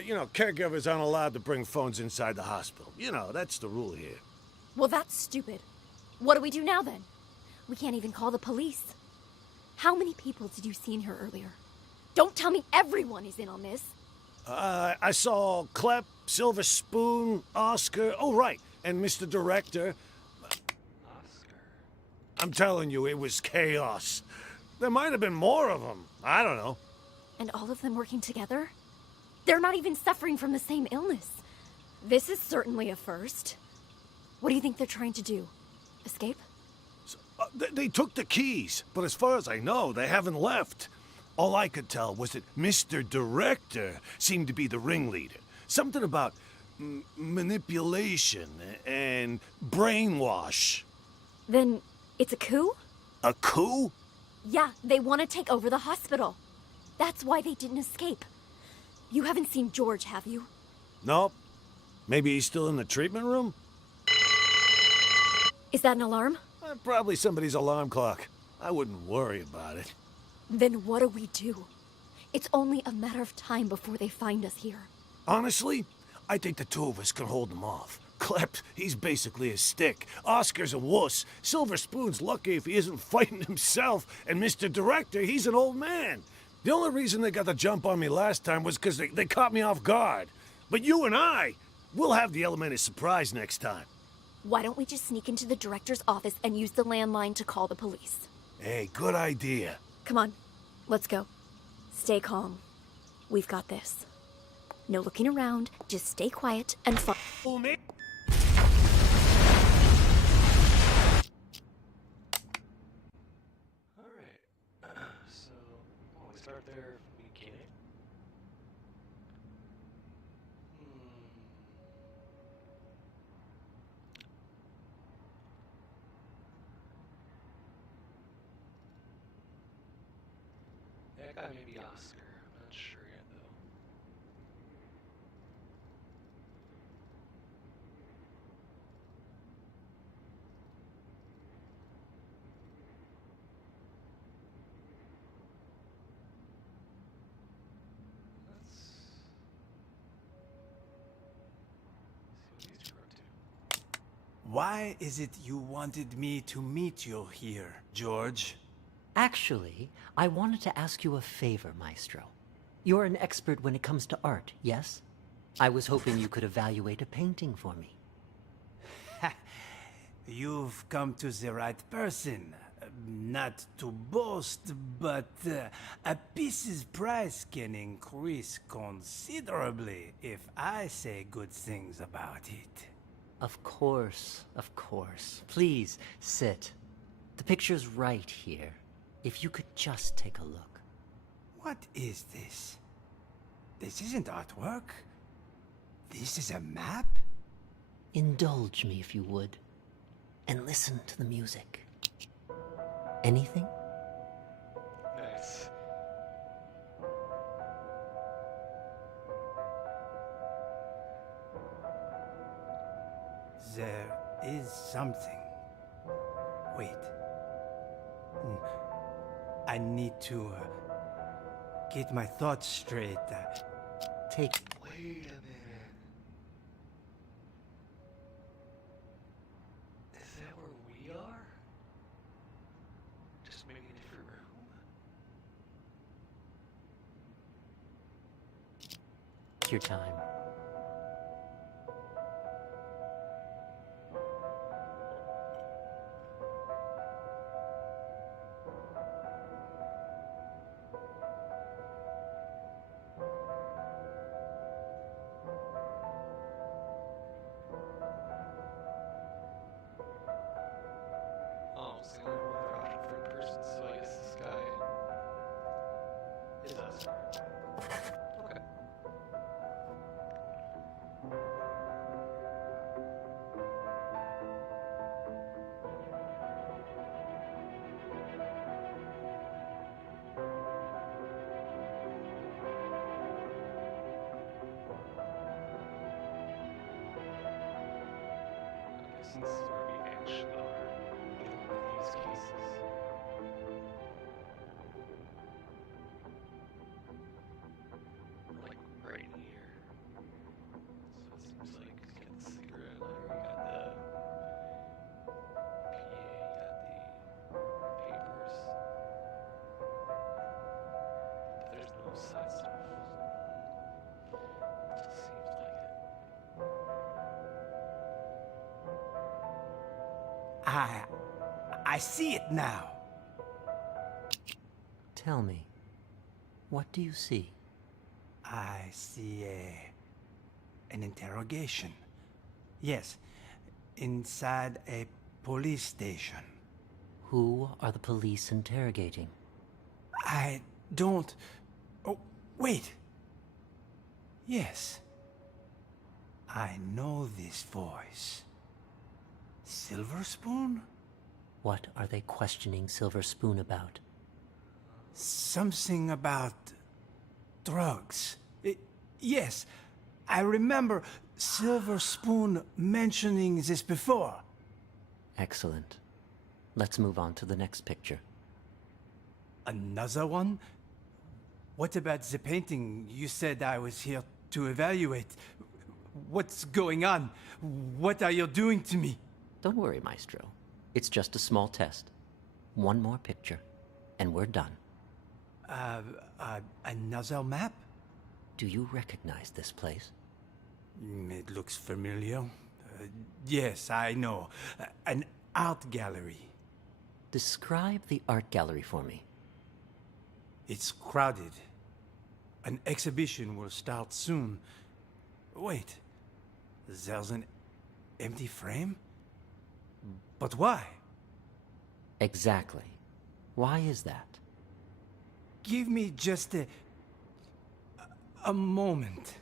You know, caregivers aren't allowed to bring phones inside the hospital. You know, that's the rule here. Well, that's stupid. What do we do now, then? We can't even call the police. How many people did you see in here earlier? Don't tell me everyone is in on this. I saw Clep, Silver Spoon, Oscar, oh, right, and Mr. Director. Oscar. I'm telling you, it was chaos. There might have been more of them. I don't know. And all of them working together? They're not even suffering from the same illness. This is certainly a first. What do you think they're trying to do? Escape? They took the keys, but as far as I know, they haven't left. All I could tell was that Mr. Director seemed to be the ringleader. Something about manipulation and brainwash. Then it's a coup? A coup? Yeah, they want to take over the hospital. That's why they didn't escape. You haven't seen George, have you? Nope. Maybe he's still in the treatment room? Is that an alarm? Probably somebody's alarm clock. I wouldn't worry about it. Then what do we do? It's only a matter of time before they find us here. Honestly, I think the two of us can hold them off. Clep, he's basically a stick. Oscar's a wuss. Silver Spoon's lucky if he isn't fighting himself. And Mr. Director, he's an old man. The only reason they got the jump on me last time was because they caught me off guard. But you and I, We'll have the element of surprise next time. Why don't we just sneak into the director's office and use the landline to call the police? Hey, good idea. Come on, let's go. Stay calm. We've got this. No looking around, just stay quiet and follow me. So, we start there from the beginning. That guy may be Oscar. I'm not sure yet, though. Why is it you wanted me to meet you here, George? Actually, I wanted to ask you a favor, Maestro. You're an expert when it comes to art, yes? I was hoping you could evaluate a painting for me. You've come to the right person. Not to boast, but a piece's price can increase considerably if I say good things about it. Of course, of course. Please, sit. The picture's right here. If you could just take a look. What is this? This isn't artwork. This is a map? Indulge me if you would. And listen to the music. Anything? Nice. There is something. Wait. I need to get my thoughts straight. Take. Wait a minute. Is that where we are? Just maybe a different room? Take your time. Oh, so we're out in third person, so I guess this guy is Oscar. Okay. I guess this is where we actually are dealing with these cases. Like right here. So it seems like you got the cigarette lighter, you got the PA, you got the papers. But there's no side stuff. It just seems like it. I see it now. Tell me, what do you see? I see an interrogation. Yes, inside a police station. Who are the police interrogating? I don't... Oh, wait. Yes. I know this voice. Silver Spoon? What are they questioning Silver Spoon about? Something about drugs. Yes, I remember Silver Spoon mentioning this before. Excellent. Let's move on to the next picture. Another one? What about the painting you said I was here to evaluate? What's going on? What are you doing to me? Don't worry, Maestro. It's just a small test. One more picture, and we're done. Another map? Do you recognize this place? It looks familiar. Yes, I know. An art gallery. Describe the art gallery for me. It's crowded. An exhibition will start soon. Wait, there's an empty frame? But why? Exactly. Why is that? Give me just a moment.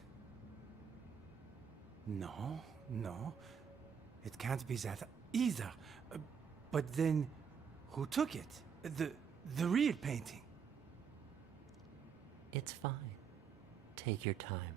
No, no. It can't be that either. But then, who took it? The real painting? It's fine. Take your time.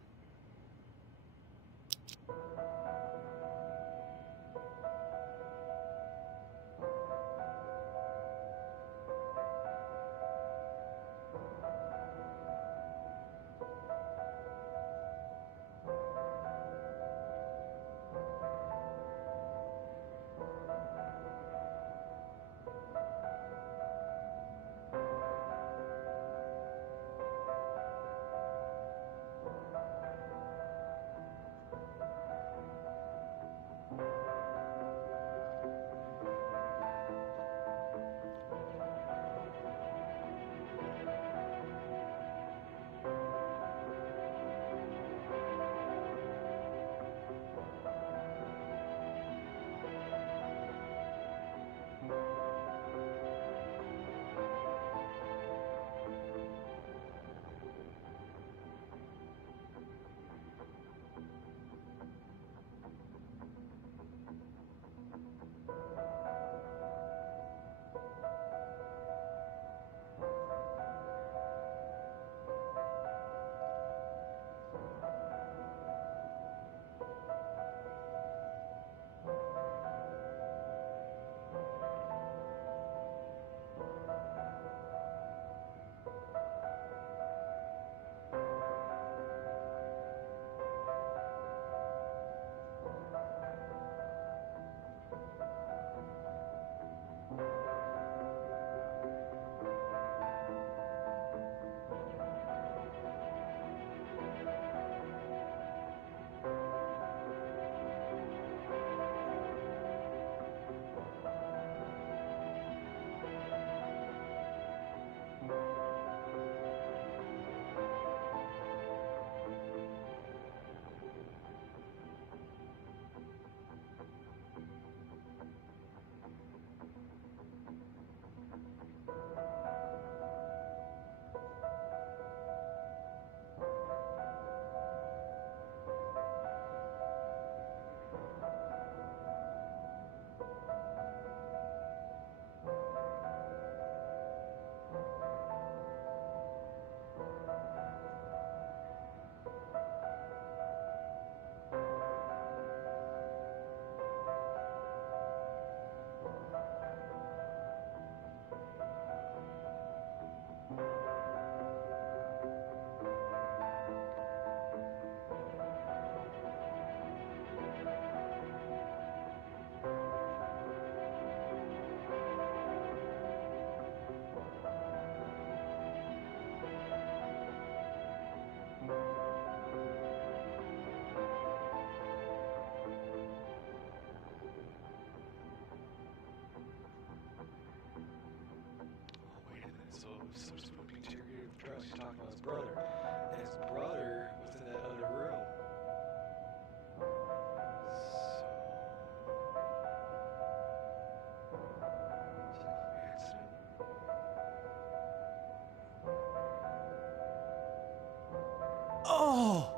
Oh,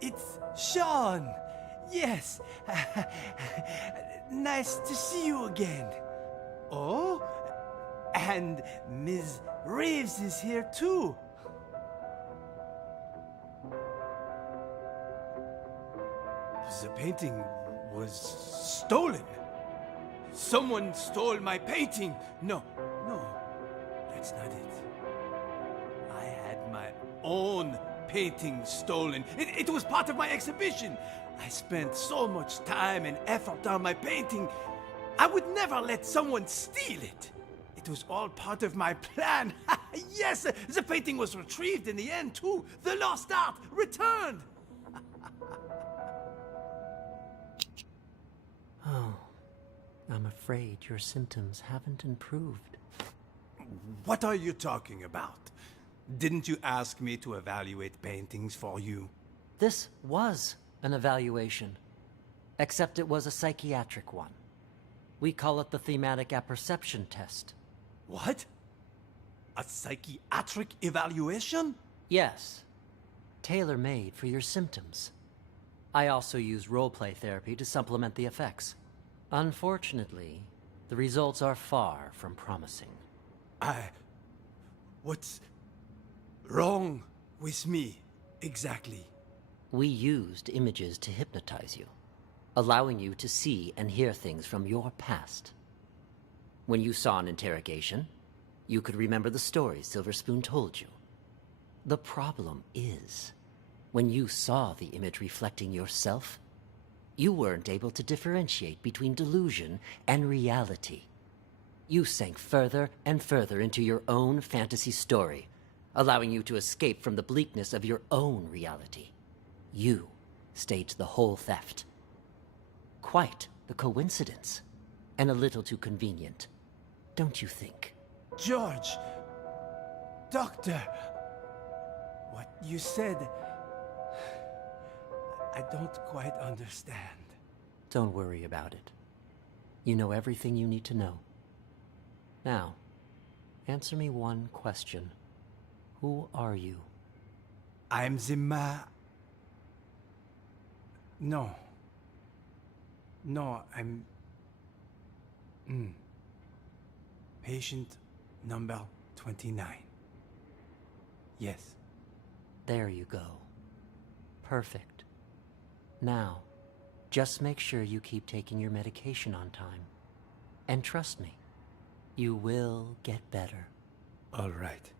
it's Sean. Yes. Nice to see you again. Oh, and Ms. Reeves is here too. The painting was stolen. Someone stole my painting. No, that's not it. I had my own painting stolen. It was part of my exhibition. I spent so much time and effort on my painting. I would never let someone steal it. It was all part of my plan. Yes, the painting was retrieved in the end too. The lost art returned. I'm afraid your symptoms haven't improved. What are you talking about? Didn't you ask me to evaluate paintings for you? This was an evaluation, except it was a psychiatric one. We call it the thematic apperception test. What? A psychiatric evaluation? Yes. Tailor-made for your symptoms. I also use role-play therapy to supplement the effects. Unfortunately, the results are far from promising. What's wrong with me, exactly? We used images to hypnotize you, allowing you to see and hear things from your past. When you saw an interrogation, you could remember the stories Silver Spoon told you. The problem is, when you saw the image reflecting yourself, you weren't able to differentiate between delusion and reality. You sank further and further into your own fantasy story, allowing you to escape from the bleakness of your own reality. You staged the whole theft. Quite the coincidence, and a little too convenient, don't you think? George! Doctor! What you said... I don't quite understand. Don't worry about it. You know everything you need to know. Now, answer me one question. Who are you? I'm the No. No, I'm... Patient number 29. Yes. There you go. Perfect. Now, just make sure you keep taking your medication on time. And trust me, you will get better. All right.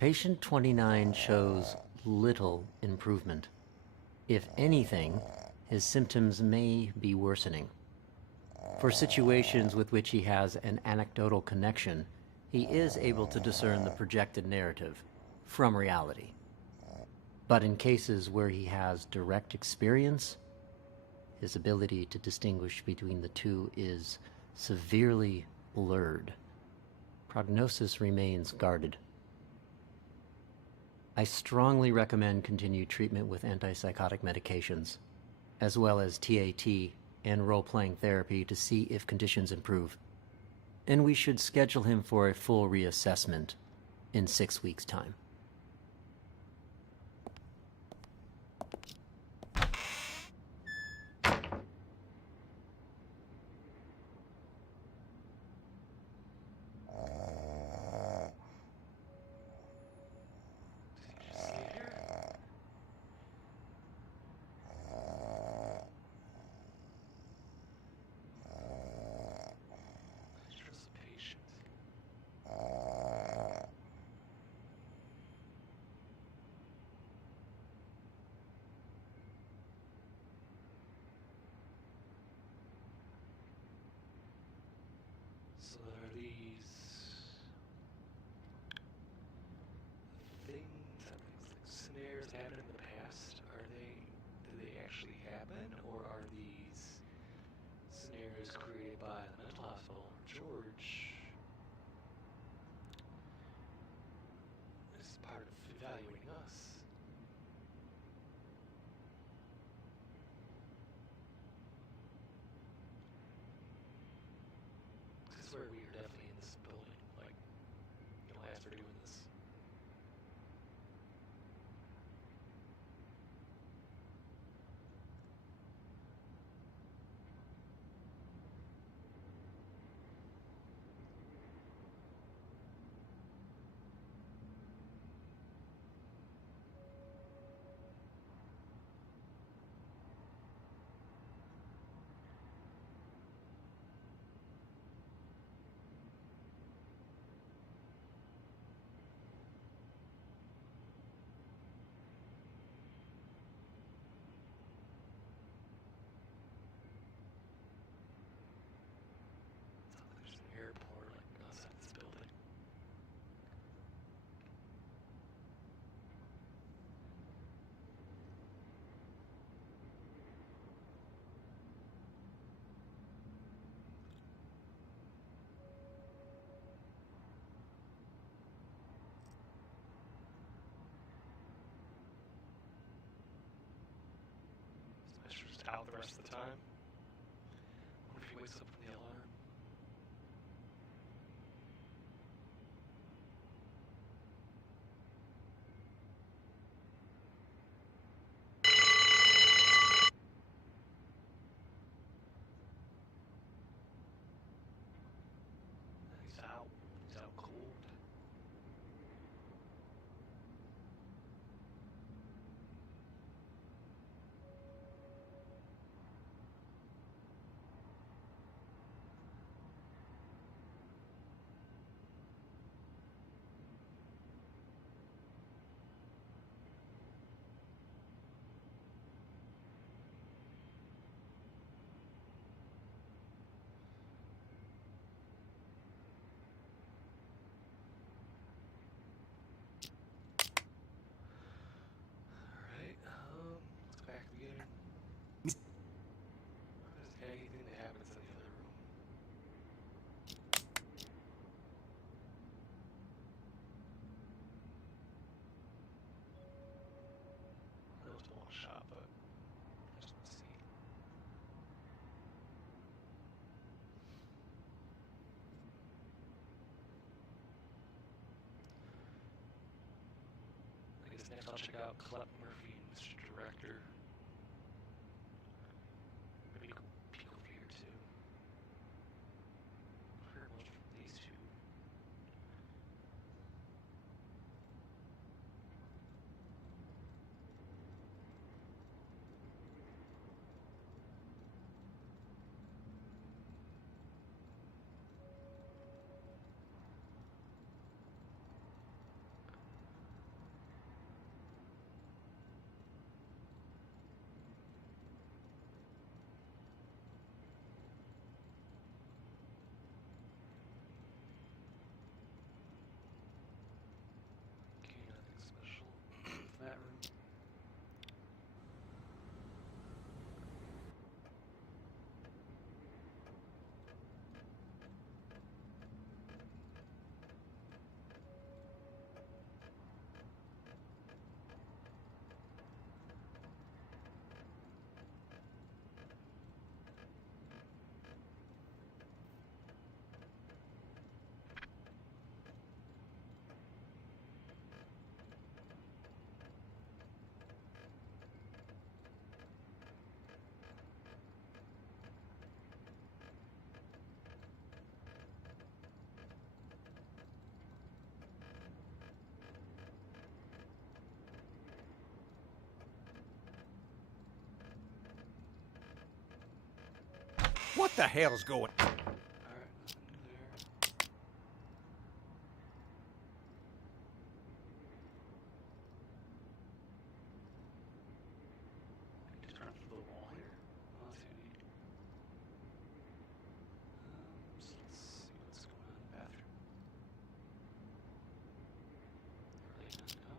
Patient 29 shows little improvement. If anything, his symptoms may be worsening. For situations with which he has an anecdotal connection, he is able to discern the projected narrative from reality. But in cases where he has direct experience, his ability to distinguish between the two is severely blurred. Prognosis remains guarded. I strongly recommend continued treatment with antipsychotic medications, as well as TAT and role-playing therapy to see if conditions improve. And we should schedule him for a full reassessment in 6 weeks' time. So are these things, like snares that happened in the past? Did they actually happen, or are these snares created by the mental hospital? George is part of evaluating us. I swear we are definitely in this building, like, as we're doing this. out the rest of the time. What if he wakes up from the alarm? He's out. He's out cold. Alright, let's go back to the beginning. Is there anything that happens in the other room? I know it's a long shot, but I just want to see. I guess next I'll check out Clep Murphy and Mr. Director. Maybe go peek over here too. I've heard much from these two. Okay, nothing special for that room. What the hell's going? Alright, nothing new there. Just run through the wall here. Oh, that's too neat. So let's see what's going on in the bathroom. Really not know.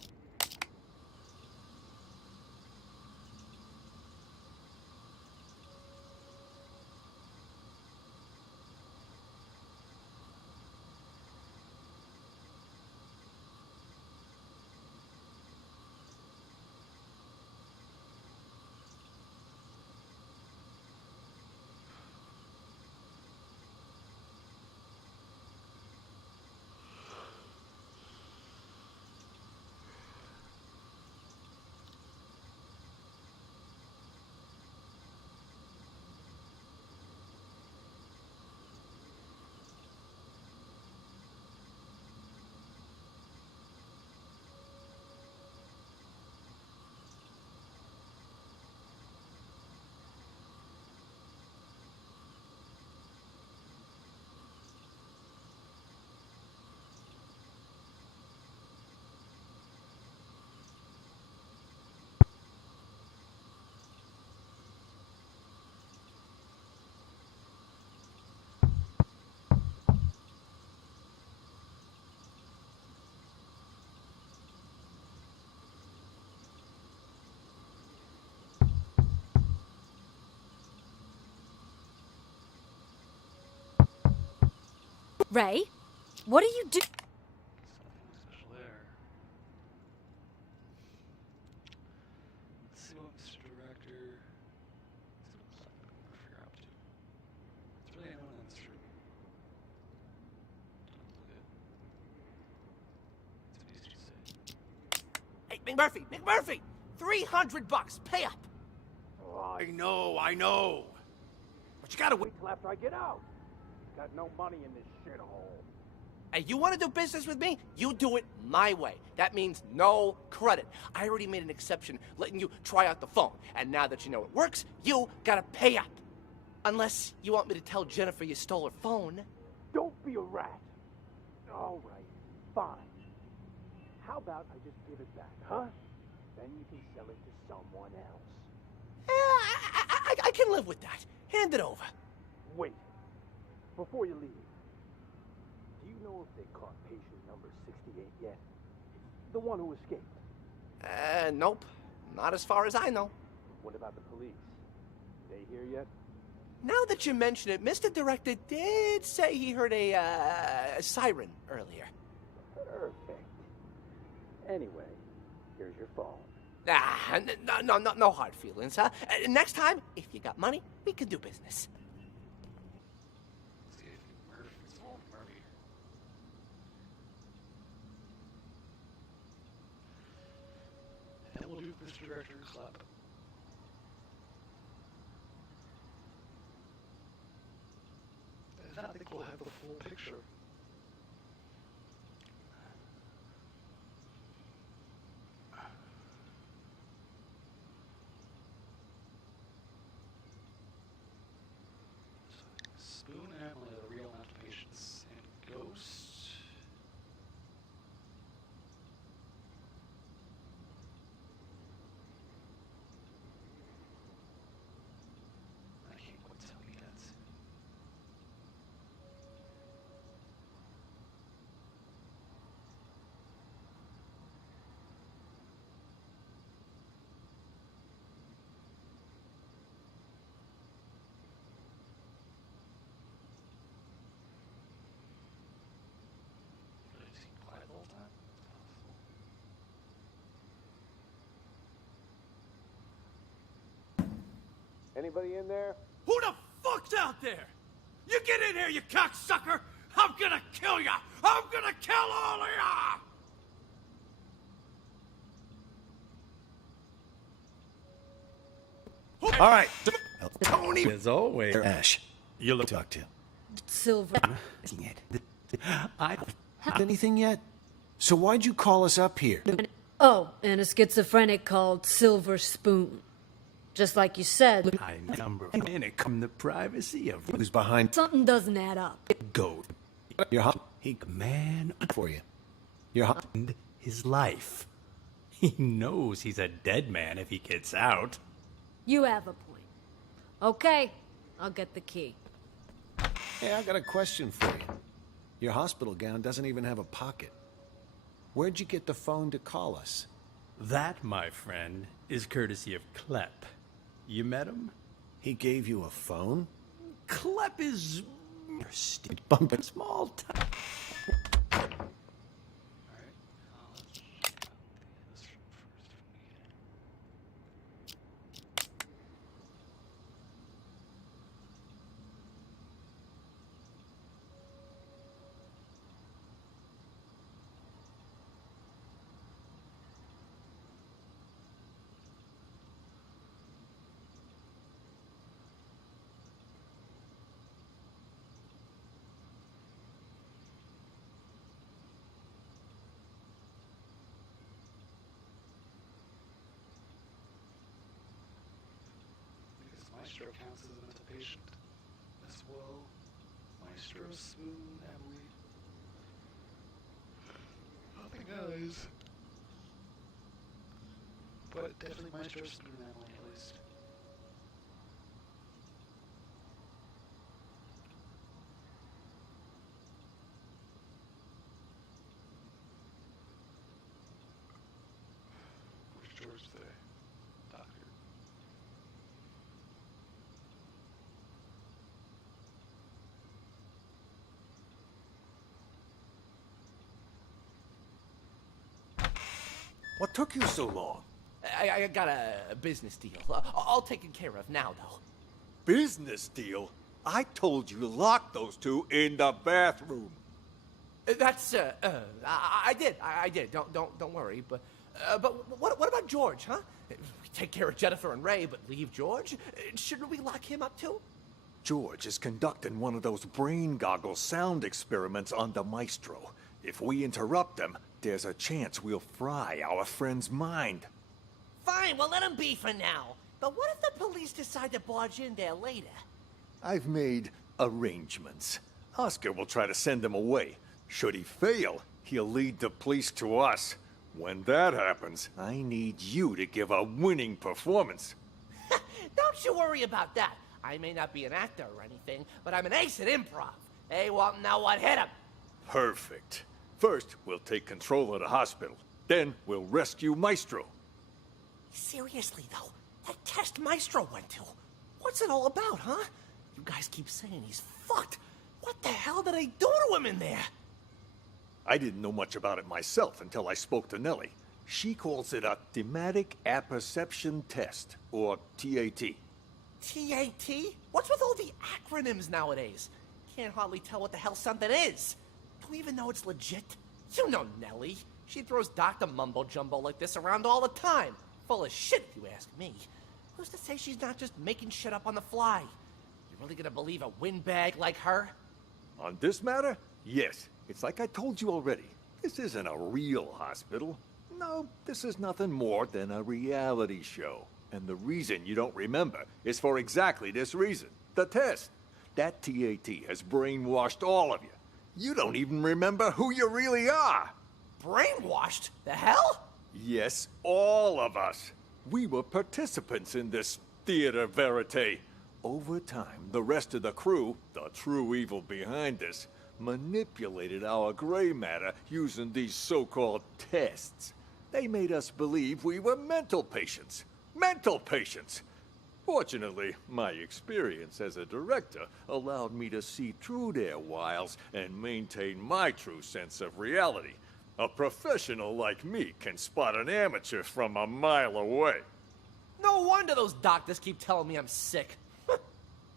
Ray, what are you doing? Something special there. Let's see what Mr. Director McMurphy! 300 bucks, pay up! Oh, I know. But you gotta wait. Till after I get out. Got no money in this shithole. Hey, you want to do business with me? You do it my way. That means no credit. I already made an exception letting you try out the phone. And now that you know it works, you gotta pay up. Unless you want me to tell Jennifer you stole her phone. Don't be a rat. All right, fine. How about I just give it back, huh? Then you can sell it to someone else. I can live with that. Hand it over. Wait. Before you leave, do you know if they caught patient number 68 yet? The one who escaped. Nope. Not as far as I know. What about the police? They here yet? Now that you mention it, Mr. Director did say he heard a siren earlier. Perfect. Anyway, here's your phone. No hard feelings, huh? Next time, if you got money, we can do business. And we'll do Mr. Director clap. And I think we'll have the full picture. Spoon and Emily are the real amount of patience, and Ghost. I can't quite tell yet. Is he quiet the whole time? Anybody in there? Who the fuck's out there? You get in here, you cocksucker! I'm gonna kill ya! I'm gonna kill all of ya! All right. Tony, as always. Ash, you look talk to. Silver. I anything yet? So why'd you call us up here? Oh, and a schizophrenic called Silver Spoon. Just like you said. I number a minute come the privacy of Who's behind? Something doesn't add up. goat. Your hot. He man For you. Your hot. his life. He knows he's a dead man if he gets out. You have a point. Okay, I'll get the key. Hey, I got a question for you. Your hospital gown doesn't even have a pocket. Where'd you get the phone to call us? That, my friend, is courtesy of Klepp. You met him? He gave you a phone? Klepp is Bumping. small time. Because Maestro counts as a mental patient as well. Maestro, Spoon, Emily. Nothing else. But definitely Maestro, Spoon, and Emily at least. Where's George today? Doctor. What took you so long? I got a business deal. All taken care of now, though. Business deal? I told you to lock those two in the bathroom. That's I did. Don't worry. But But what about George, huh? We take care of Jennifer and Ray, but leave George? Shouldn't we lock him up too? George is conducting one of those brain goggle sound experiments on the Maestro. If we interrupt them, there's a chance we'll fry our friend's mind. Fine, we'll let him be for now. But what if the police decide to barge in there later? I've made arrangements. Oscar will try to send him away. Should he fail, he'll lead the police to us. When that happens, I need you to give a winning performance. Don't you worry about that. I may not be an actor or anything, but I'm an ace at improv. Hey, Walton, now what? Hit him! Perfect. First, we'll take control of the hospital. Then, we'll rescue Maestro. Seriously, though, that test Maestro went to, what's it all about, huh? You guys keep saying he's fucked. What the hell did they do to him in there? I didn't know much about it myself until I spoke to Nellie. She calls it a thematic apperception test, or TAT. TAT? What's with all the acronyms nowadays? Can't hardly tell what the hell something is. Do we even know it's legit? You know Nellie. She throws Dr. Mumbo-Jumbo like this around all the time. Full of shit, if you ask me. Who's to say she's not just making shit up on the fly? You really gonna believe a windbag like her? On this matter, yes. It's like I told you already. This isn't a real hospital. No, this is nothing more than a reality show. And the reason you don't remember is for exactly this reason. The test. That TAT has brainwashed all of you. You don't even remember who you really are. Brainwashed? The hell? Yes, all of us. We were participants in this theater verite. Over time, the rest of the crew, the true evil behind this, manipulated our gray matter using these so-called tests. They made us believe we were mental patients. Mental patients! Fortunately, my experience as a director allowed me to see through their wiles and maintain my true sense of reality. A professional like me can spot an amateur from a mile away. No wonder those doctors keep telling me I'm sick.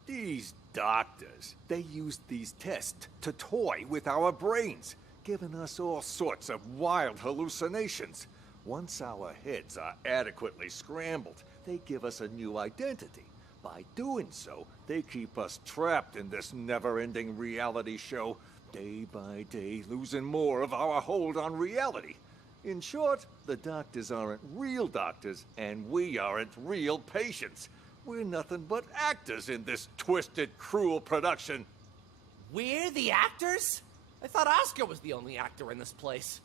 These doctors, they used these tests to toy with our brains, giving us all sorts of wild hallucinations. Once our heads are adequately scrambled, they give us a new identity. By doing so, they keep us trapped in this never-ending reality show, day by day losing more of our hold on reality. In short, the doctors aren't real doctors, and we aren't real patients. We're nothing but actors in this twisted, cruel production. We're the actors? I thought Oscar was the only actor in this place.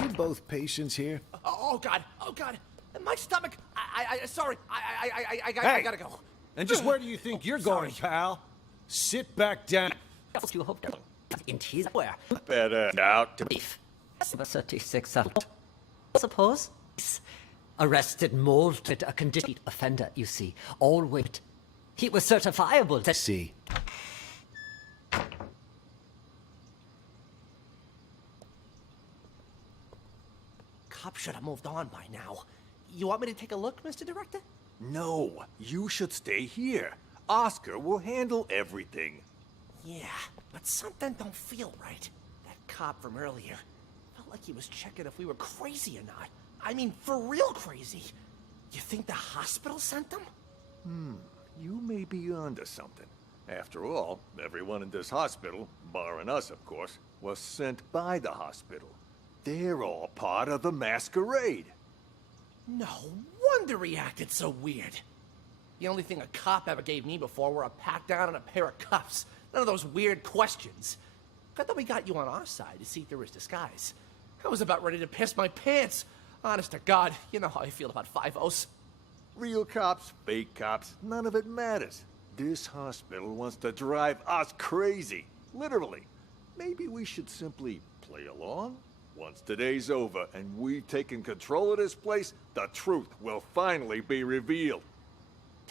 You both patients here? Oh, God. Oh, God. My stomach. Sorry. I gotta go. And just where do you think you're going, pal? Sit back down. You hope in his where? Better out to Beef. 36 suppose? Arrested, molded, a conditioned offender, you see. All wait. He was certifiable to see. Cop should have moved on by now. You want me to take a look, Mr. Director? No, you should stay here. Oscar will handle everything. Yeah, but something don't feel right. That cop from earlier felt like he was checking if we were crazy or not. I mean, for real crazy. You think the hospital sent them? You may be onto something. After all, everyone in this hospital, barring us of course, was sent by the hospital. They're all part of the masquerade. No wonder he acted so weird. The only thing a cop ever gave me before were a pat down and a pair of cuffs. None of those weird questions. Good that we got you on our side to see through his disguise. I was about ready to piss my pants. Honest to God, you know how I feel about 5-0s. Real cops, fake cops, none of it matters. This hospital wants to drive us crazy. Literally. Maybe we should simply play along? Once today's over and we've taken control of this place, the truth will finally be revealed.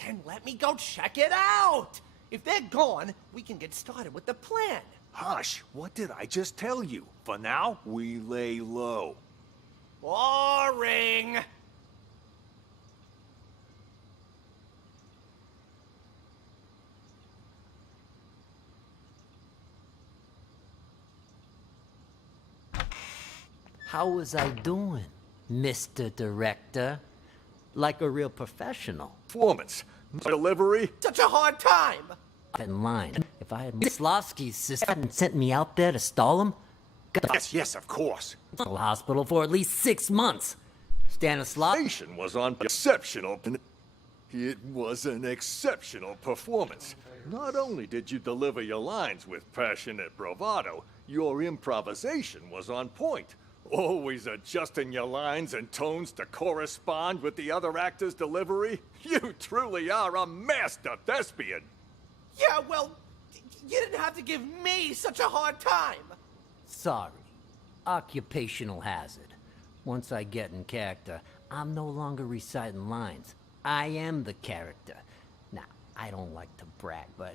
Then let me go check it out! If they're gone, we can get started with the plan. Hush! What did I just tell you? For now, we lay low. Boring! How was I doing, Mr. Director? Like a real professional. Performance. Delivery. Such a hard time! In line. If I had Slavsky's sister hadn't sent me out there to stall him, Yes, of course. the hospital for at least 6 months. Stanislav Station was on exceptional. It was an exceptional performance. Not only did you deliver your lines with passionate bravado, your improvisation was on point. Always adjusting your lines and tones to correspond with the other actor's delivery. You truly are a master thespian. Yeah, well, you didn't have to give me such a hard time. Sorry. Occupational hazard. Once I get in character, I'm no longer reciting lines. I am the character. Now, I don't like to brag, but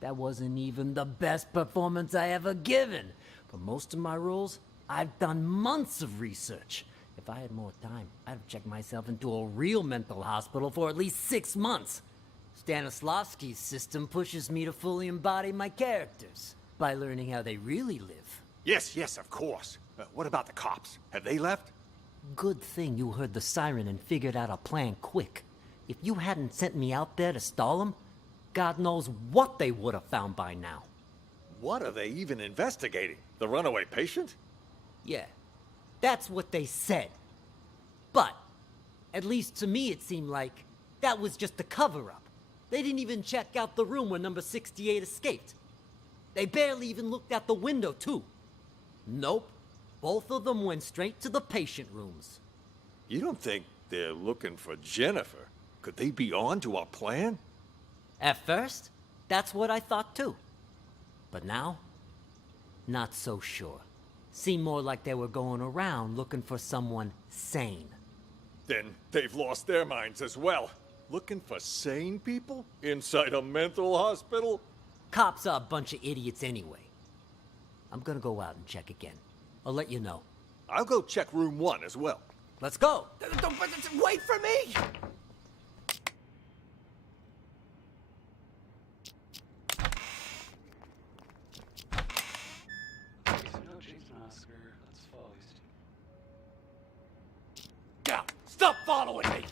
that wasn't even the best performance I ever given. For most of my roles, I've done months of research. If I had more time, I'd have checked myself into a real mental hospital for at least 6 months. Stanislavski's system pushes me to fully embody my characters by learning how they really live. Yes, of course. What about the cops? Have they left? Good thing you heard the siren and figured out a plan quick. If you hadn't sent me out there to stall them, God knows what they would have found by now. What are they even investigating? The runaway patient? Yeah, that's what they said. But, at least to me it seemed like that was just a cover-up. They didn't even check out the room where number 68 escaped. They barely even looked out the window, too. Nope. Both of them went straight to the patient rooms. You don't think they're looking for Jennifer? Could they be on to our plan? At first, that's what I thought, too. But now, not so sure. Seemed more like they were going around looking for someone sane. Then they've lost their minds as well. Looking for sane people? Inside a mental hospital? Cops are a bunch of idiots anyway. I'm gonna go out and check again. I'll let you know. I'll go check room 1 as well. Let's go! Wait for me! Now, stop following me!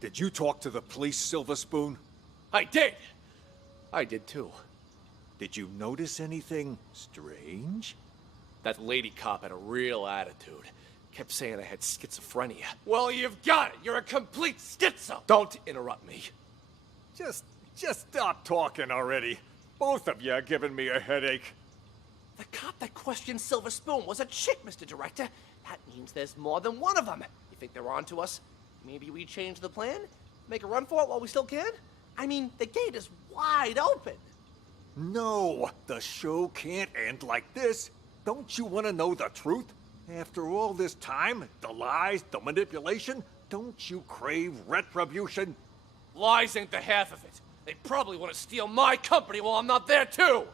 Did you talk to the police, Silver Spoon? I did! I did too. Did you notice anything strange? That lady cop had a real attitude. Kept saying I had schizophrenia. Well, you've got it! You're a complete schizo! Don't interrupt me. Just stop talking already. Both of you are giving me a headache. The cop that questioned Silver Spoon was a chick, Mr. Director. That means there's more than one of them. You think they're on to us? Maybe we change the plan? Make a run for it while we still can? I mean, the gate is wide open. No, the show can't end like this. Don't you want to know the truth? After all this time, the lies, the manipulation, don't you crave retribution? Lies ain't the half of it. They probably want to steal my company while I'm not there, too.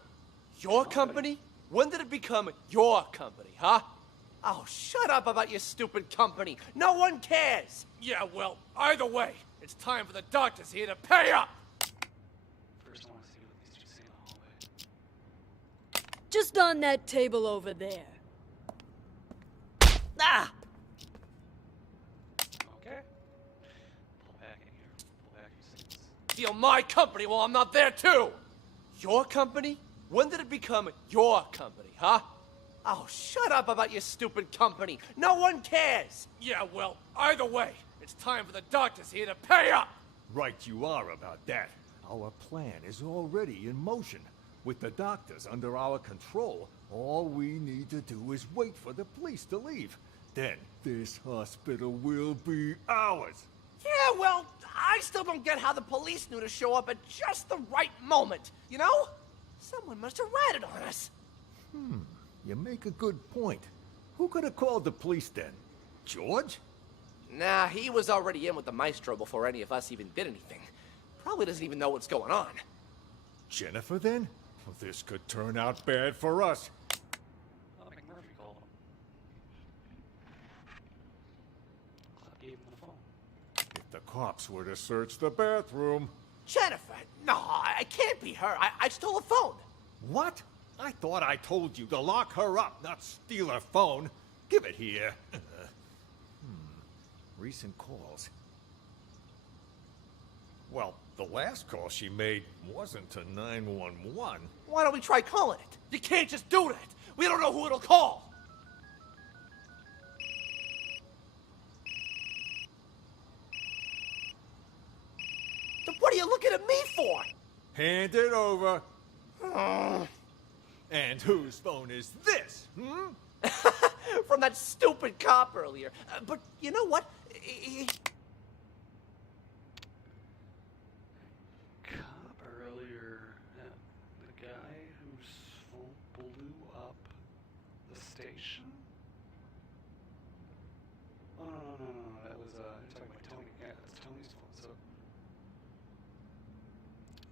Your company? When did it become your company, huh? Oh, shut up about your stupid company. No one cares. Yeah, well, either way, it's time for the doctors here to pay up. First, I want to see what these two say in the hallway. Just on that table over there. Ah! Okay. Pull back in here. Pull back your seats. Steal my company while I'm not there, too. Your company? When did it become your company, huh? Oh, shut up about your stupid company. No one cares. Yeah, well, either way, it's time for the doctors here to pay up. Right you are about that. Our plan is already in motion. With the doctors under our control, all we need to do is wait for the police to leave. Then this hospital will be ours. Yeah, well, I still don't get how the police knew to show up at just the right moment, you know? Someone must have ratted on us. You make a good point. Who could have called the police then? George? Nah, he was already in with the maestro before any of us even did anything. Probably doesn't even know what's going on. Jennifer then? Well, this could turn out bad for us. Oh, McMurphy called him. Club gave him the phone. If the cops were to search the bathroom... Jennifer? No, I can't be her. I stole a phone. What? I thought I told you to lock her up, not steal her phone. Give it here. Recent calls. Well, the last call she made wasn't to 911. Why don't we try calling it? You can't just do that. We don't know who it'll call. Then what are you looking at me for? Hand it over. And whose phone is this? From that stupid cop earlier. But you know what? Cop earlier, the guy whose phone blew up the station? Oh, no, that was, you're talking about Tony. Yeah, that's Tony's phone,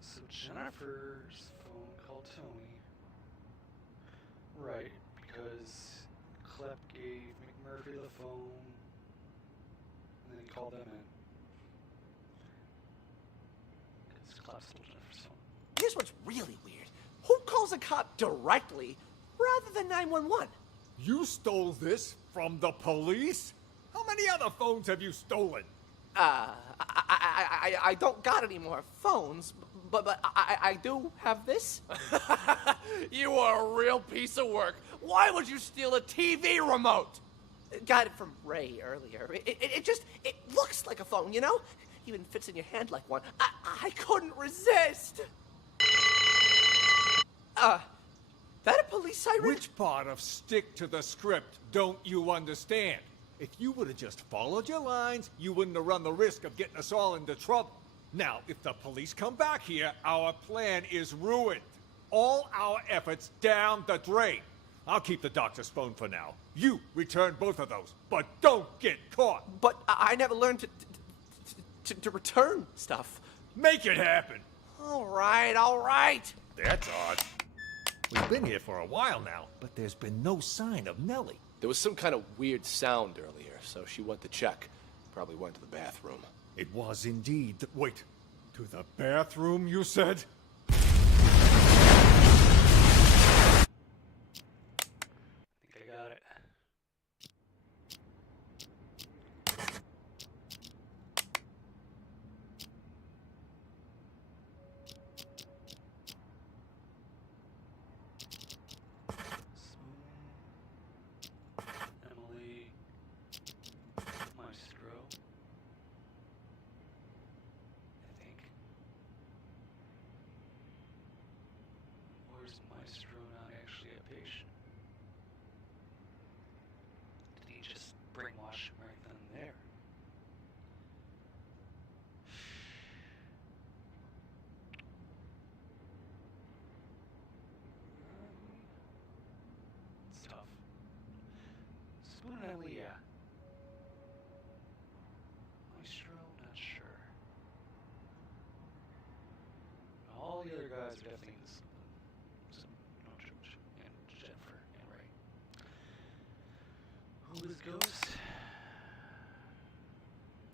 so Jennifer's phone called Tony. Right, because Klepp gave McMurphy the phone, and then he called them in. Because Klepp stole Jennifer's phone. Here's what's really weird. Who calls a cop directly rather than 911? You stole this from the police? How many other phones have you stolen? I don't got any more phones, but I do have this. You are a real piece of work. Why would you steal a TV remote? Got it from Ray earlier. It looks like a phone, you know? Even fits in your hand like one. I couldn't resist. That a police siren? Which part of stick to the script don't you understand? If you would have just followed your lines, you wouldn't have run the risk of getting us all into trouble. Now, if the police come back here, our plan is ruined. All our efforts down the drain. I'll keep the doctor's phone for now. You return both of those, but don't get caught. But I never learned to return stuff. Make it happen. All right. That's odd. We've been here for a while now, but there's been no sign of Nellie. There was some kind of weird sound earlier, so she went to check. Probably went to the bathroom. It was indeed. Wait, to the bathroom, you said? I think I got it. Emily, Maestro, I think. Or is Maestro not actually a patient? Did he just brainwash him right then and there? It's tough. Spoon and Emily, yeah. Maestro, not sure. All the other guys are definitely into something. So, no, George and Jennifer and Ray. Who is Ghost?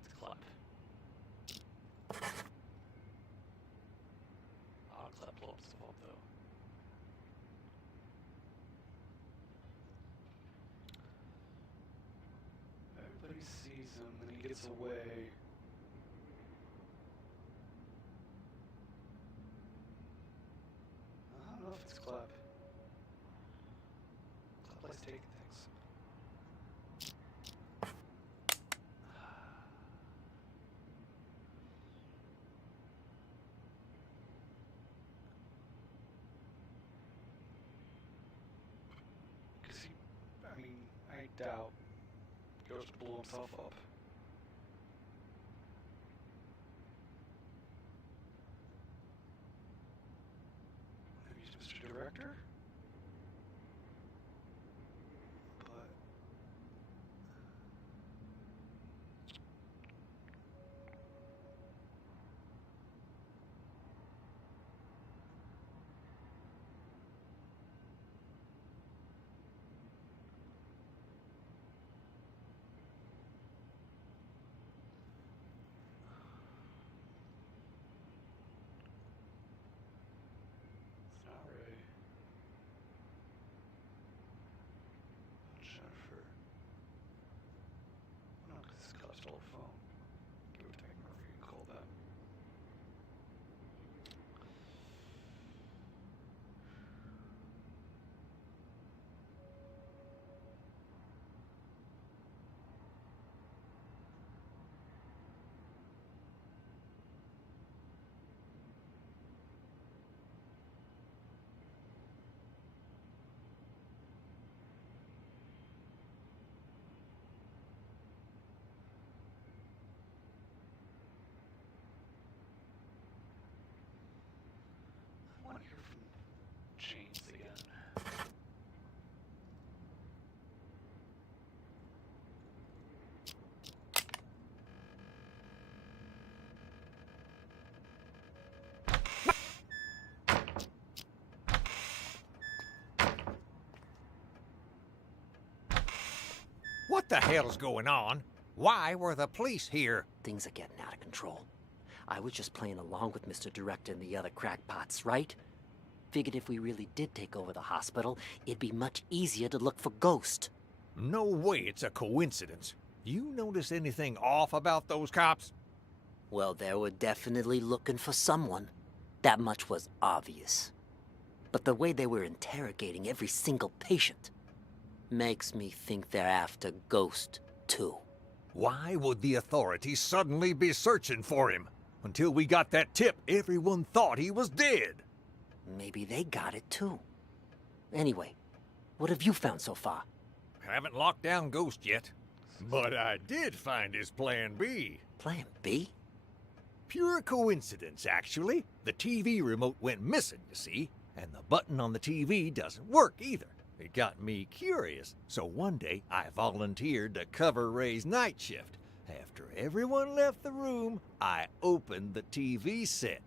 It's Klepp. Klepp blew up stuff up, though. Everybody sees him, and he gets away. I don't know if it's Klepp. Klepp likes taking things. Because I doubt Ghost blew himself up. Maybe he's Mr. Director? But... What the hell's going on? Why were the police here? Things are getting out of control. I was just playing along with Mr. Director and the other crackpots, right? Figured if we really did take over the hospital, it'd be much easier to look for Ghost. No way it's a coincidence. You notice anything off about those cops? Well, they were definitely looking for someone. That much was obvious. But the way they were interrogating every single patient makes me think they're after Ghost, too. Why would the authorities suddenly be searching for him? Until we got that tip, everyone thought he was dead. Maybe they got it, too. Anyway, what have you found so far? Haven't locked down Ghost yet. But I did find his Plan B. Plan B? Pure coincidence, actually. The TV remote went missing, you see, and the button on the TV doesn't work either. It got me curious, so one day I volunteered to cover Ray's night shift. After everyone left the room, I opened the TV set.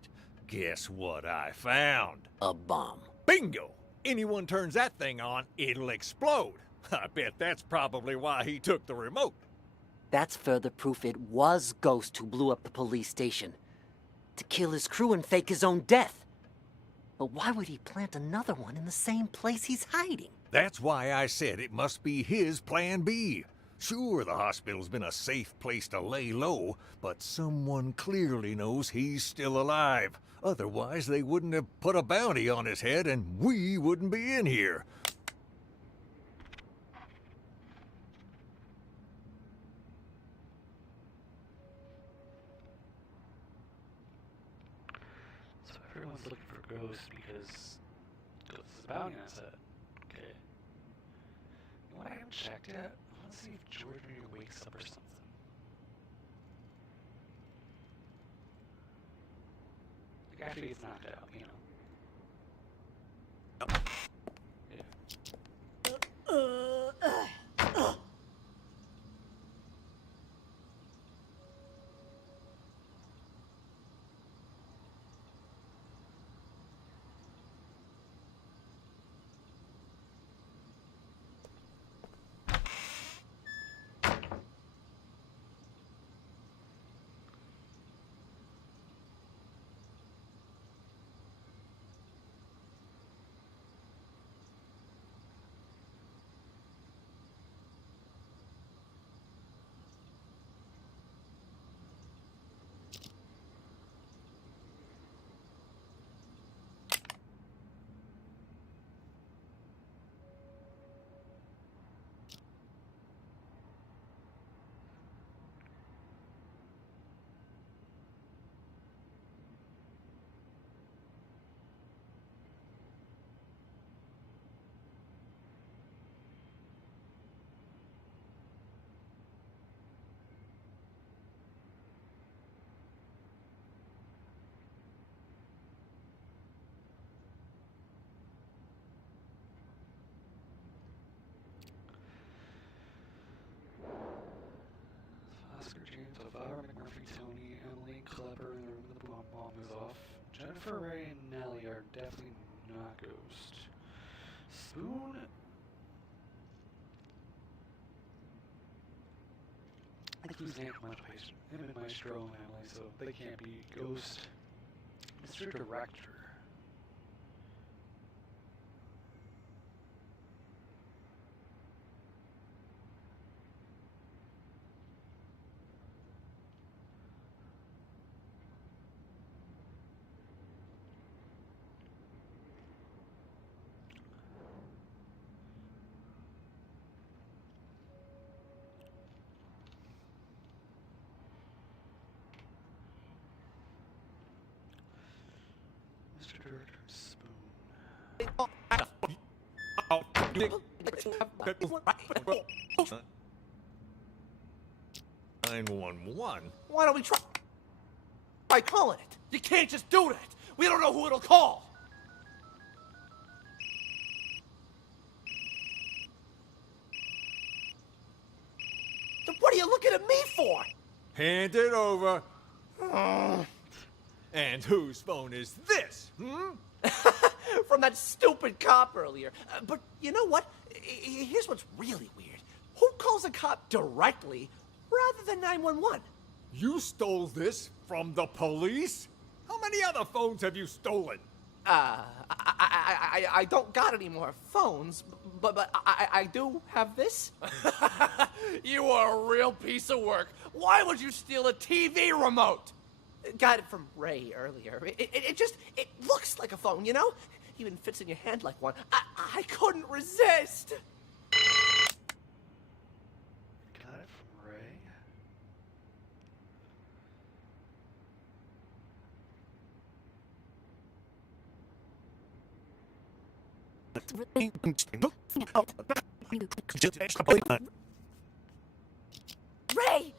Guess what I found? A bomb. Bingo! Anyone turns that thing on, it'll explode. I bet that's probably why he took the remote. That's further proof it was Ghost who blew up the police station. To kill his crew and fake his own death. But why would he plant another one in the same place he's hiding? That's why I said it must be his Plan B. Sure, the hospital's been a safe place to lay low, but someone clearly knows he's still alive. Otherwise, they wouldn't have put a bounty on his head and we wouldn't be in here. So everyone's looking for Ghost because Ghost is a bounty on his head. Okay. You know what I haven't checked yet? I want to see if George maybe wakes up or something. Like after he gets knocked out, you know. Elvira, McMurphy, Tony, Emily, Klepper in the room with the bomb is off. Jennifer, Ray, and Nellie are definitely not Ghost. Spoon? I think he's an incremental patient. Him and Maestro and Emily, so they can't be Ghost. Mr. Director. Mr. Director, Spoon. 911. Why don't we try calling it? You can't just do that. We don't know who it'll call. Then what are you looking at me for? Hand it over. And whose phone is this? From that stupid cop earlier. But you know what? Here's what's really weird. Who calls a cop directly rather than 911? You stole this from the police? How many other phones have you stolen? I don't got any more phones, but I do have this. You are a real piece of work. Why would you steal a TV remote? Got it from Ray earlier. It looks like a phone, you know? Even fits in your hand like one. I couldn't resist. Got it from Ray. Ray!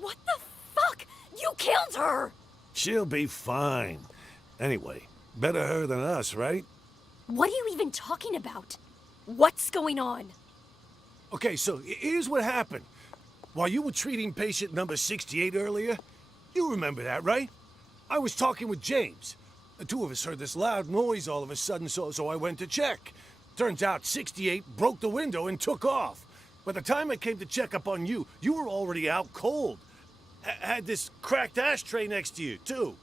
What the fuck? You killed her! She'll be fine. Anyway, better her than us, right? What are you even talking about? What's going on? Okay, so here's what happened. While you were treating patient number 68 earlier, you remember that, right? I was talking with James. The two of us heard this loud noise all of a sudden, so I went to check. Turns out 68 broke the window and took off. By the time I came to check up on you, you were already out cold. Had this cracked ashtray next to you, too.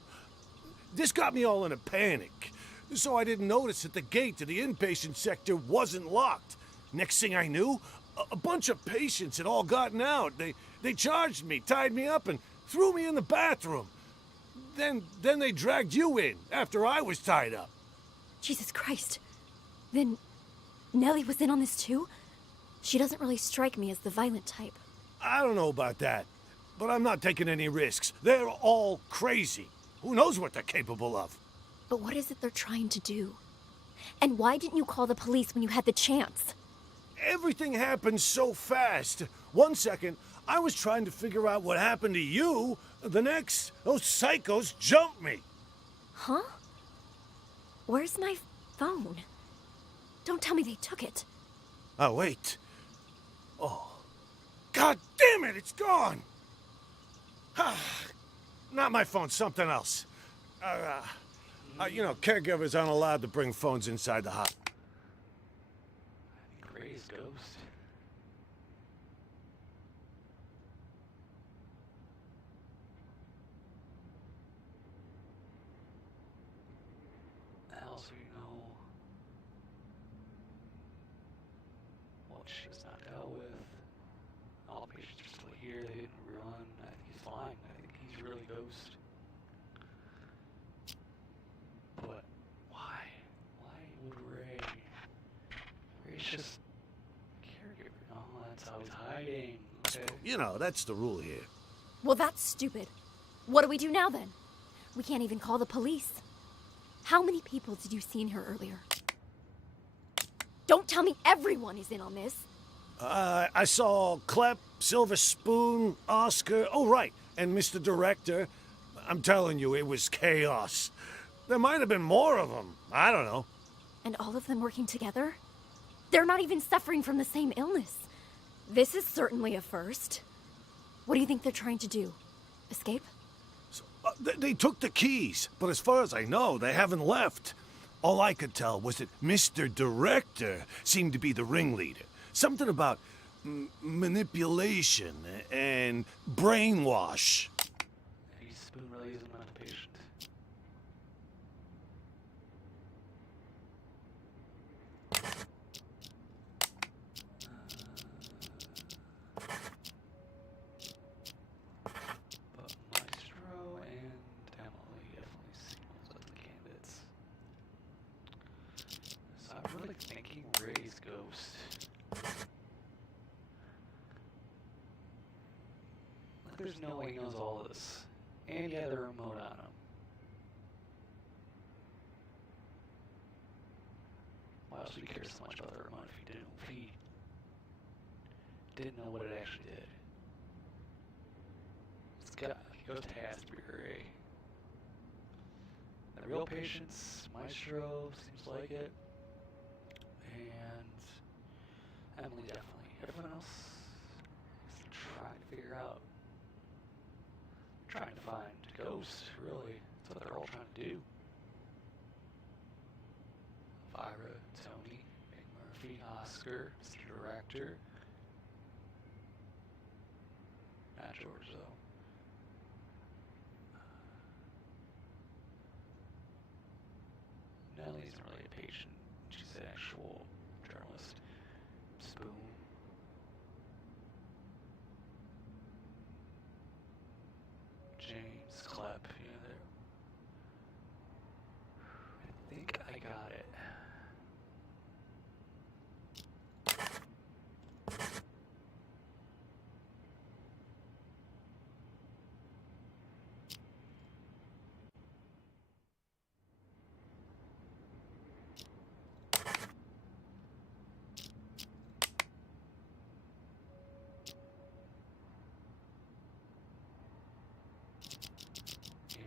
This got me all in a panic. So I didn't notice that the gate to the inpatient sector wasn't locked. Next thing I knew, a bunch of patients had all gotten out. They charged me, tied me up, and threw me in the bathroom. Then they dragged you in after I was tied up. Jesus Christ. Then Nellie was in on this too? She doesn't really strike me as the violent type. I don't know about that, but I'm not taking any risks. They're all crazy. Who knows what they're capable of? But what is it they're trying to do? And why didn't you call the police when you had the chance? Everything happened so fast. 1 second, I was trying to figure out what happened to you. The next, those psychos jumped me. Huh? Where's my phone? Don't tell me they took it. Oh, wait. Oh. God damn it, it's gone! Not my phone, something else. You know, caregivers aren't allowed to bring phones inside the hospital. I think Ray's ghost. Else we know what she's not dealt with. All the patients are still here. They didn't run. I think he's lying. I think he's really ghost. But why? Why would Ray? Ray's just caregiver. Oh, that's how he's hiding. Okay. You know, that's the rule here. Well, that's stupid. What do we do now then? We can't even call the police. How many people did you see in here earlier? Don't tell me everyone is in on this. I saw Clep, Silver Spoon, Oscar, oh right, and Mr. Director. I'm telling you, it was chaos. There might have been more of them. I don't know. And all of them working together? They're not even suffering from the same illness. This is certainly a first. What do you think they're trying to do? Escape? They took the keys, but as far as I know, they haven't left. All I could tell was that Mr. Director seemed to be the ringleader. Something about manipulation and brainwash. Maybe Spoon really isn't on the patient. But Maestro and Emily definitely seem as the candidates. So I'm really thinking Ray's ghost. Like there's no way he knows all this. And he had the remote on him. Why else would he care so much about the remote if he didn't know what it actually did? He has to be Ray. The real patients, Maestro seems like it. And Emily definitely. Everyone else is trying to figure out. Trying to find ghosts, really. That's what they're all trying to do. Elvira, Tony, Big Murphy, Oscar, Mr. Director. George, though. Nellie's not really a patient. She's an actual journalist. Spoon. James Klepp, there. I think I got it.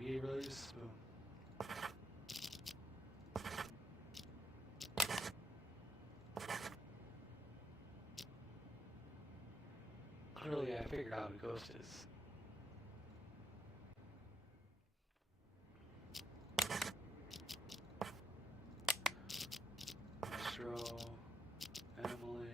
Maybe it really is Spoon. Clearly, I figured out who Ghost is. Maestro, Emily.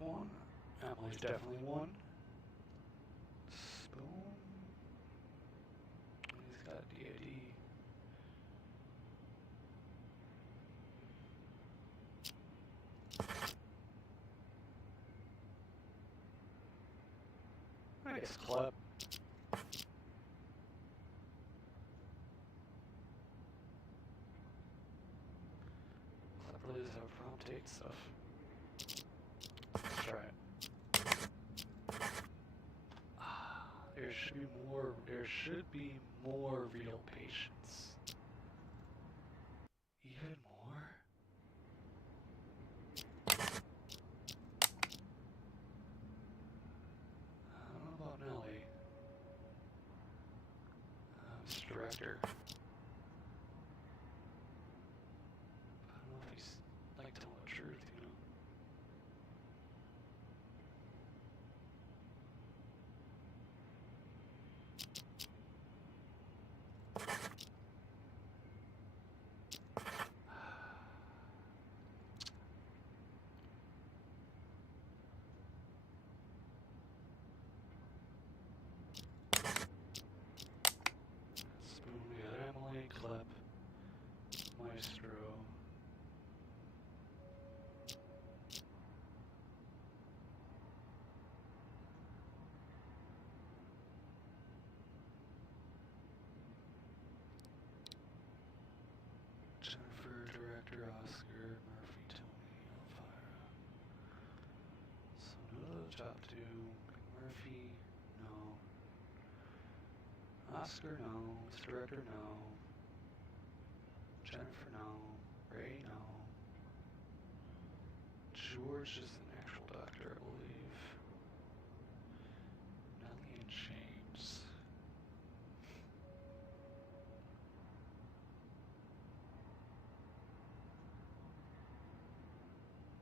One. Emily's definitely one. Spoon. He's got DAD. I guess Klepp. Klepp really does have a problem taking stuff. Let's try it. There should be more real patients. Even more? I don't know about Nellie. Mr. Director. I don't know if he's like telling the truth, you know? Spoon, we got Emily, Klepp, Maestro. Jennifer, Director, Oscar, Murphy, Tony, Elvira. So none of those top two. Murphy, no. Oscar, no. Mr. Director, no. Jennifer, no. Ray, no. George is an actual doctor, I believe. Nellie and James.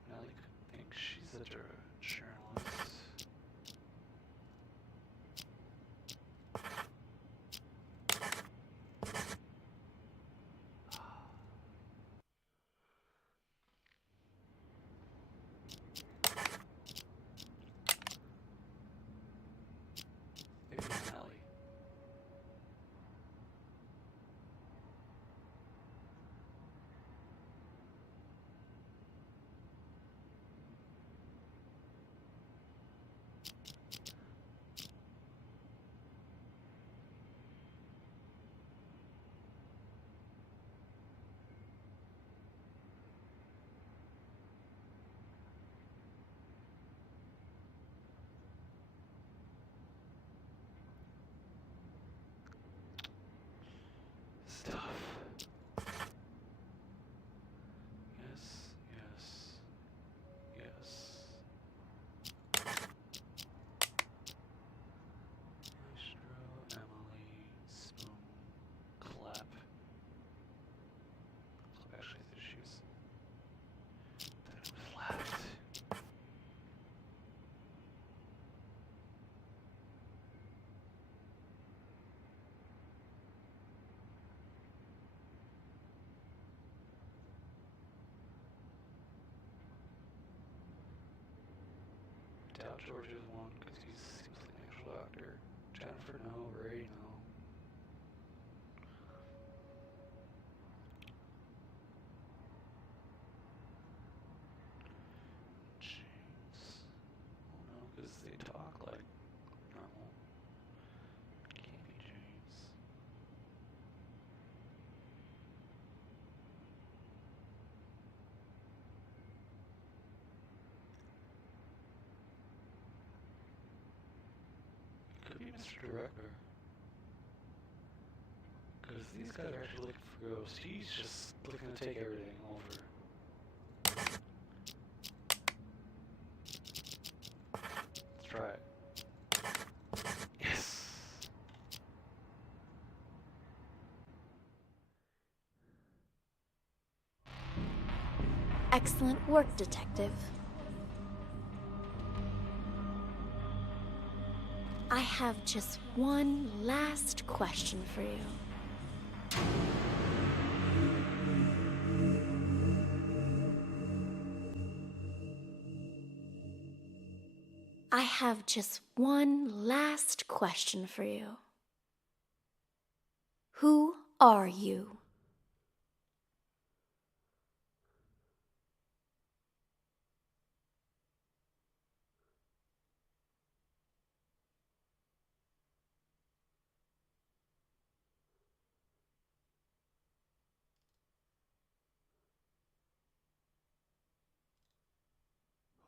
Nellie thinks she's a journalist. Maybe not Nellie. George is one because he seems like an actual doctor. Jennifer, no. Ray, no. James. Oh no, because they talk like normal. Can't be James. Could be Mr. Director. Because these guys are actually looking for ghosts. He's just looking to take everything over. Let's try it. Yes! Excellent work, Detective. I have just one last question for you. I have just one last question for you. Who are you?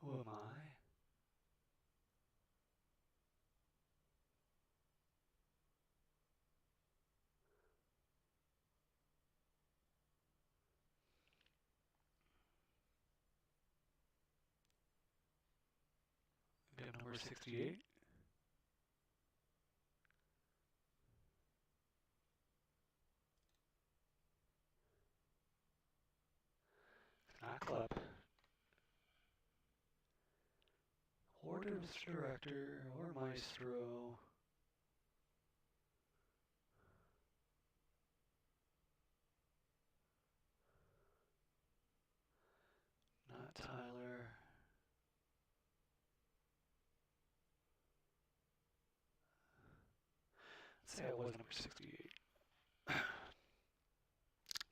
Who am I? We have number 68. Not Club. Or Mr. Director, or Maestro. Not Tyler. Let's say I was number 68.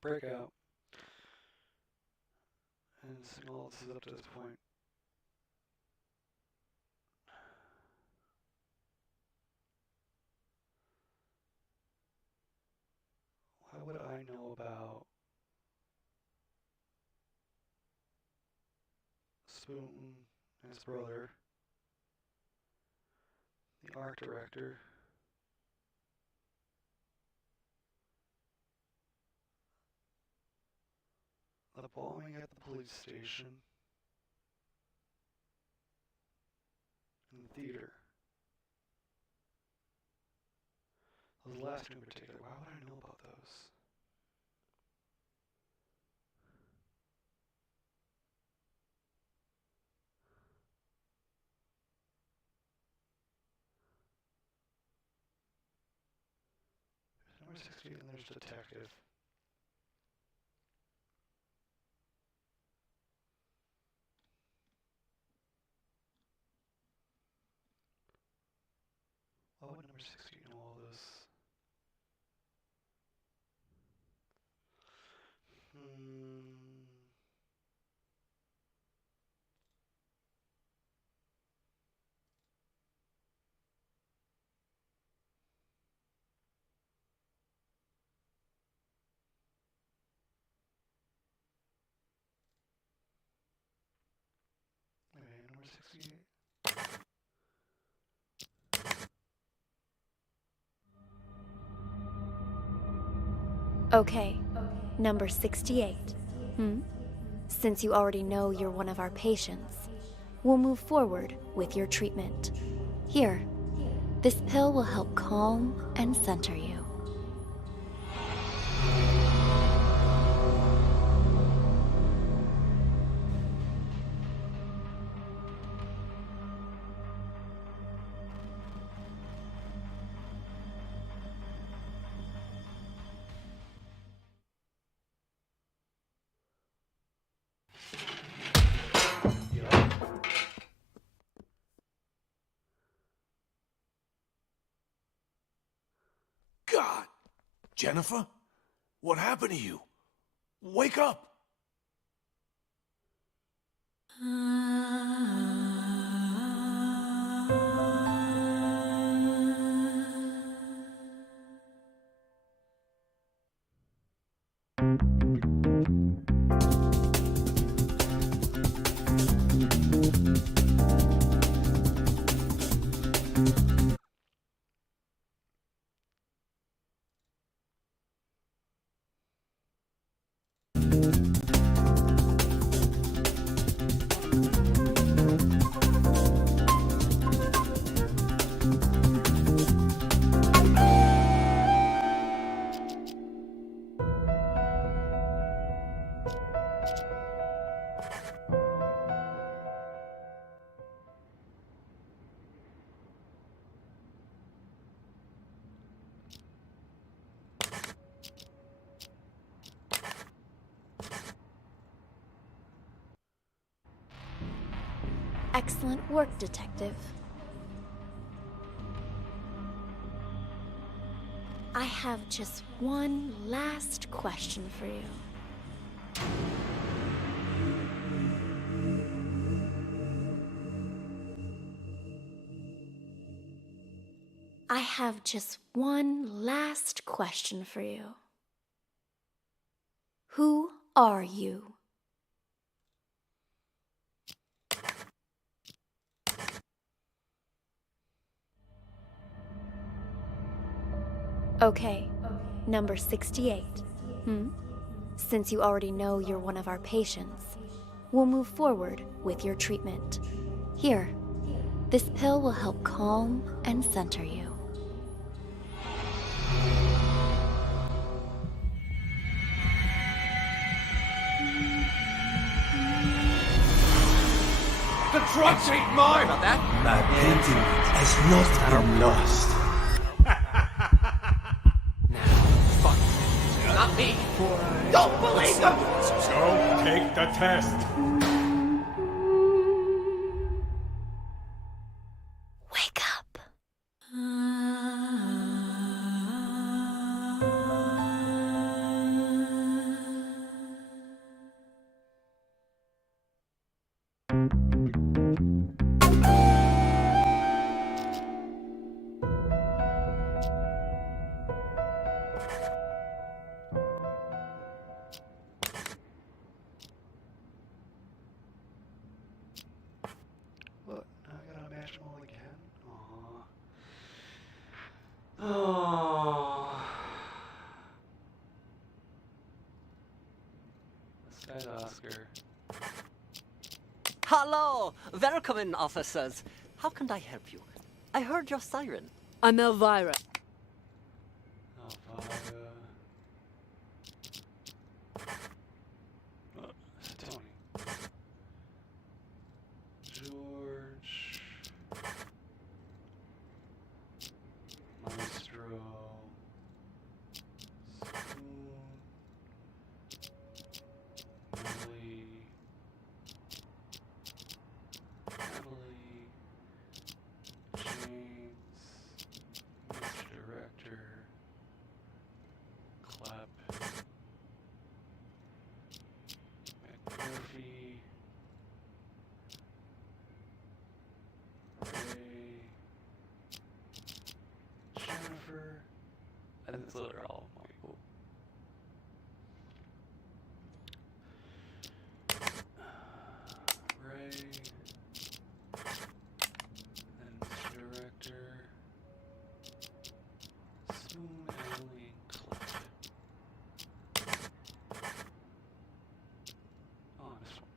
Breakout. And seeing all this is up to this point. Why would I know about Spoon and his brother, the art director, the bombing at the police station, and the theater? Those last two in particular, why would I know about those? There's number 68 and there's detective. Why would number 68 know all this? Okay, number 68. Okay, number 68. Since you already know you're one of our patients, we'll move forward with your treatment. Here, this pill will help calm and center you. Jennifer? What happened to you? Wake up! Excellent work, Detective. I have just one last question for you. I have just one last question for you. Who are you? Okay, number 68. Since you already know you're one of our patients, we'll move forward with your treatment. Here, this pill will help calm and center you. The drugs ain't mine! About that? My painting has not been lost. Not me. Don't believe them! So take the test. Wake up. Look, I gotta match them all again. Aww. Oh. Sad Oscar. Hello! Welcome in, officers. How can I help you? I heard your siren. I'm Elvira. Elvira. Tony. George. Maestro. Spoon. Millie. Emily. James. Mr. Director. Clap. McMurphy. Ray. Jennifer. I think those are all my people. Ray. And Mr. Director. Spoon, Emily, and Clip. Oh, this one.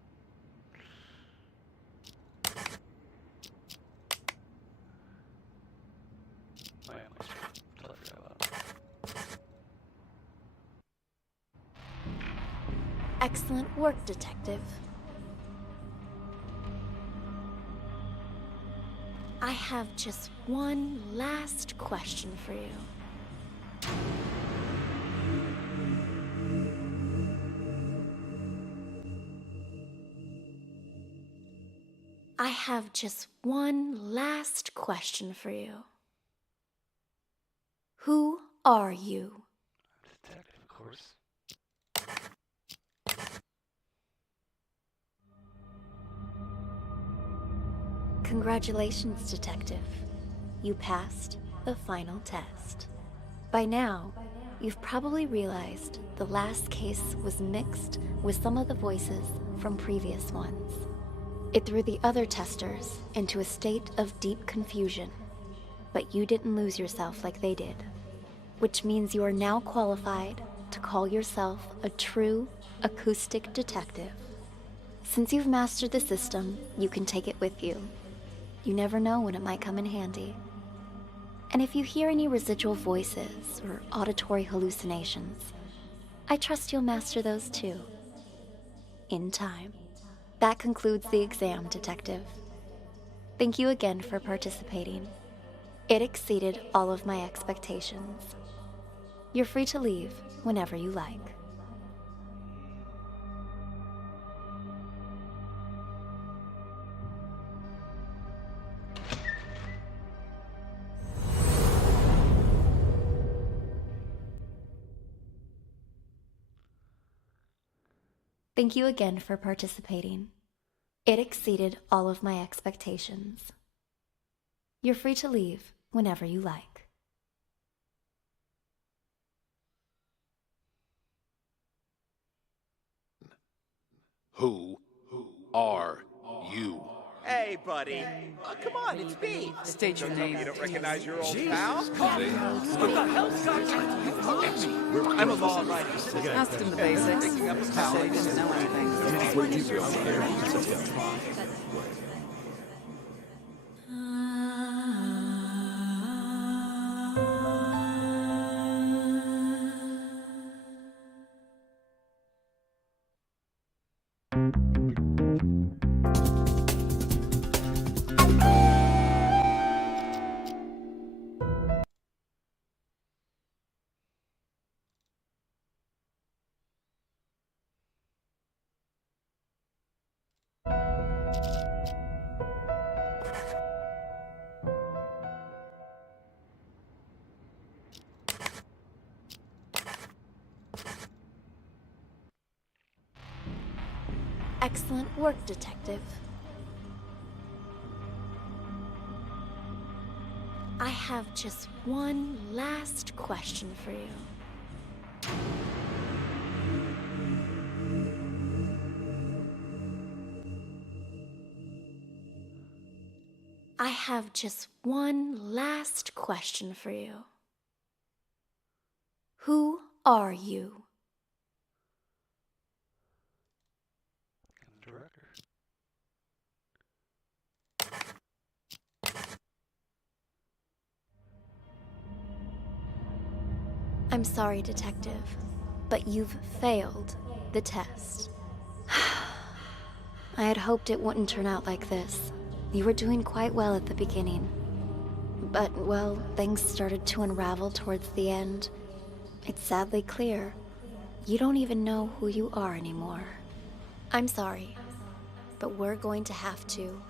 Oh yeah, Maestro. Totally forgot about him. Excellent work, Detective. I have just one last question for you. I have just one last question for you. Who are you? course. Congratulations, Detective. You passed the final test. By now, you've probably realized the last case was mixed with some of the voices from previous ones. It threw the other testers into a state of deep confusion, but you didn't lose yourself like they did, which means you are now qualified to call yourself a true acoustic detective. Since you've mastered the system, you can take it with you. You never know when it might come in handy. And if you hear any residual voices or auditory hallucinations, I trust you'll master those too. In time. That concludes the exam, Detective. Thank you again for participating. It exceeded all of my expectations. You're free to leave whenever you like. Thank you again for participating. It exceeded all of my expectations. You're free to leave whenever you like. Who are you? Hey, buddy. Come on, it's me. State your name. You don't recognize your old pal? What the hell, Scott? I'm a law writer. Ask him the basics. Picking up his pal. He didn't know anything. Excellent work, Detective. I have just one last question for you. I have just one last question for you. Who are you? Director. I'm sorry, Detective, but you've failed the test. I had hoped it wouldn't turn out like this. You were doing quite well at the beginning. But, well, things started to unravel towards the end. It's sadly clear. You don't even know who you are anymore. I'm sorry, but we're going to have to.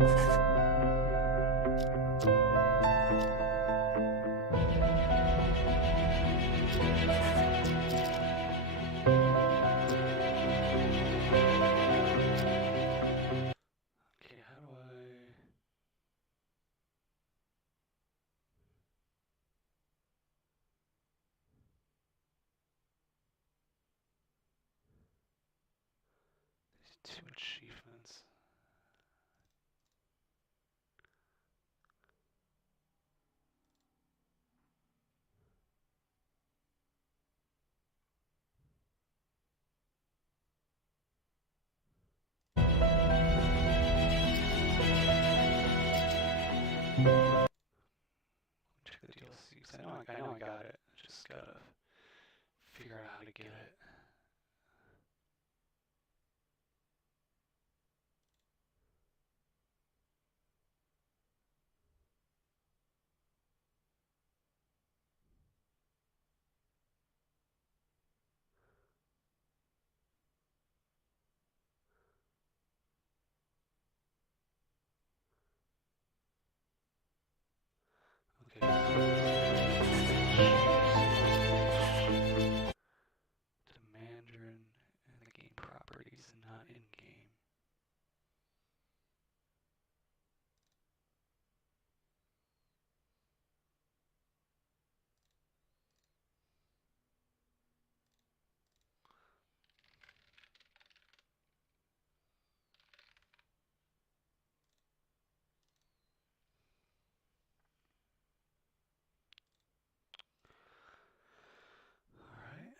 Okay, how do I... There's 2 achievements. Check the DLC, 'cause I know I got it. I just gotta figure out how to get it. Okay. To Mandarin and the game properties, not in game. Alright.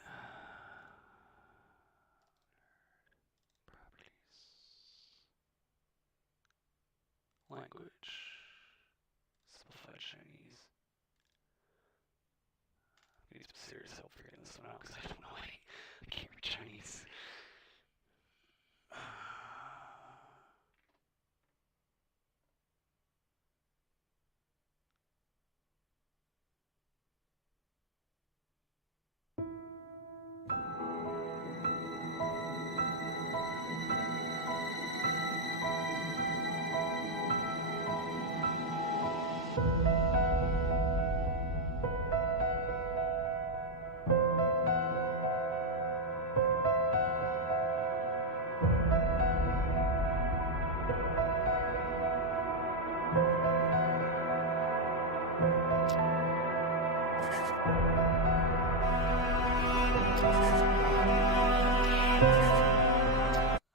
Properties. Language. Simplified Chinese. I need some serious help figuring this one out because I don't know any. I can't read Chinese.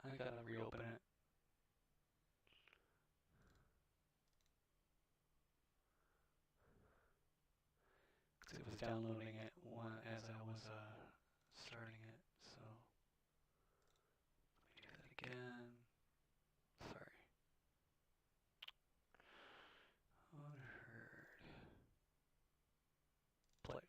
I gotta reopen it. Because it was downloading it as I was starting it, so let me do that again. Sorry. Unheard. Play.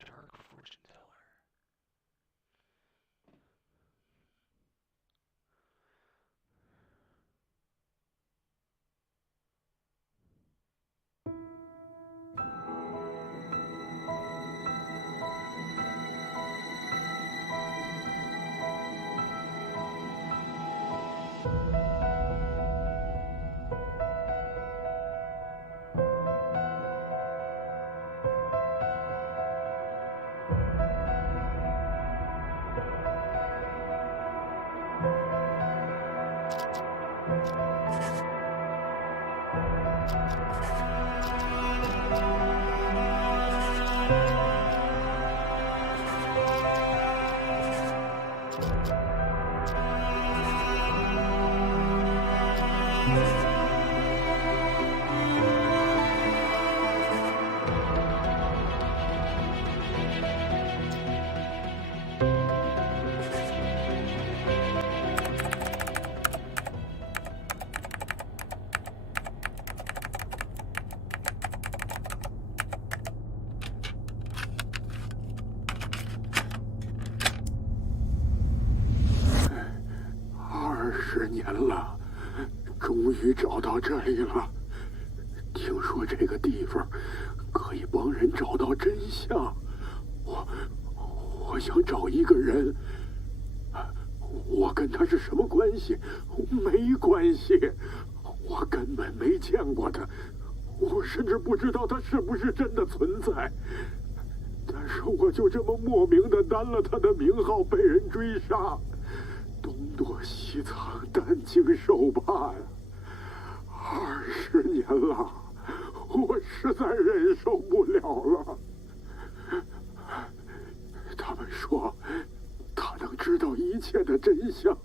Dark Fortune Teller.20年了，终于找到这里了。听说这个地方可以帮人找到真相，我我想找一个人。我跟他是什么关系？没关系，我根本没见过他，我甚至不知道他是不是真的存在。但是我就这么莫名的担了他的名号，被人追杀，东躲西藏，担惊受怕呀。20年了，我实在忍受不了了。他们说他能知道一切的真相，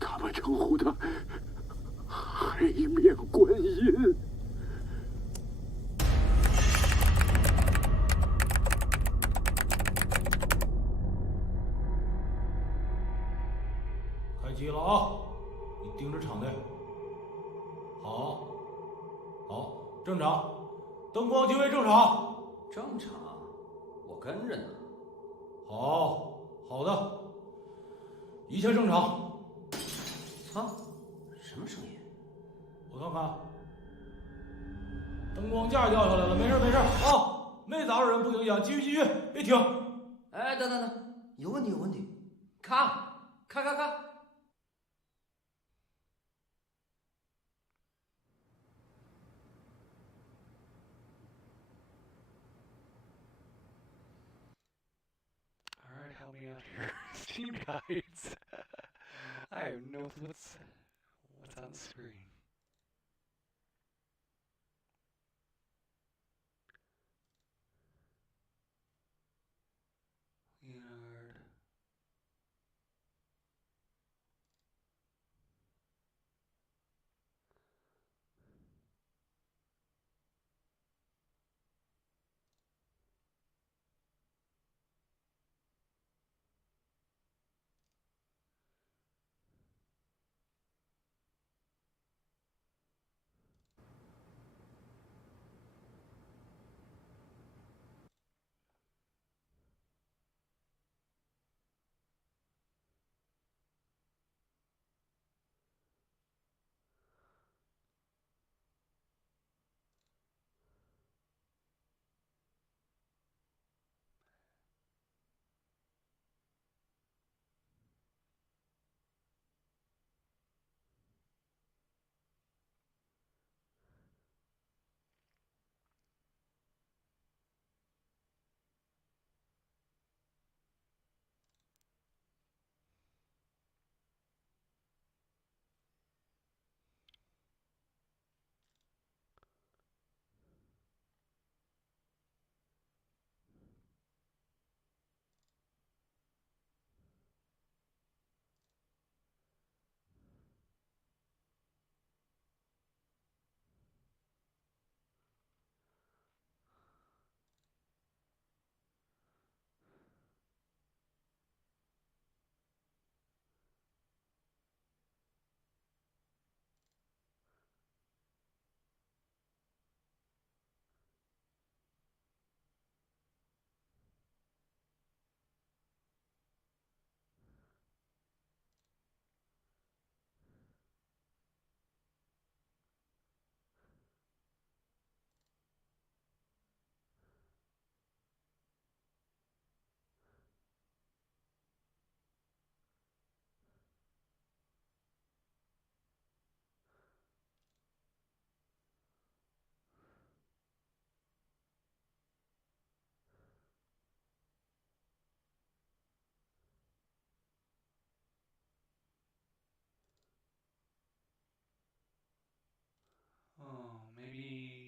他们称呼他黑面观音。开机了啊！你盯着场内。好，正常，灯光极为正常。正常，我跟着呢。好的，一切正常。操，什么声音？我看看，灯光架掉下来了，没事啊，没砸着人不影响，继续，别停。哎，等，有问题，咔。Alright, help me out here. Steam guides. I have no clue what's on the screen. Leonard. Oh, maybe...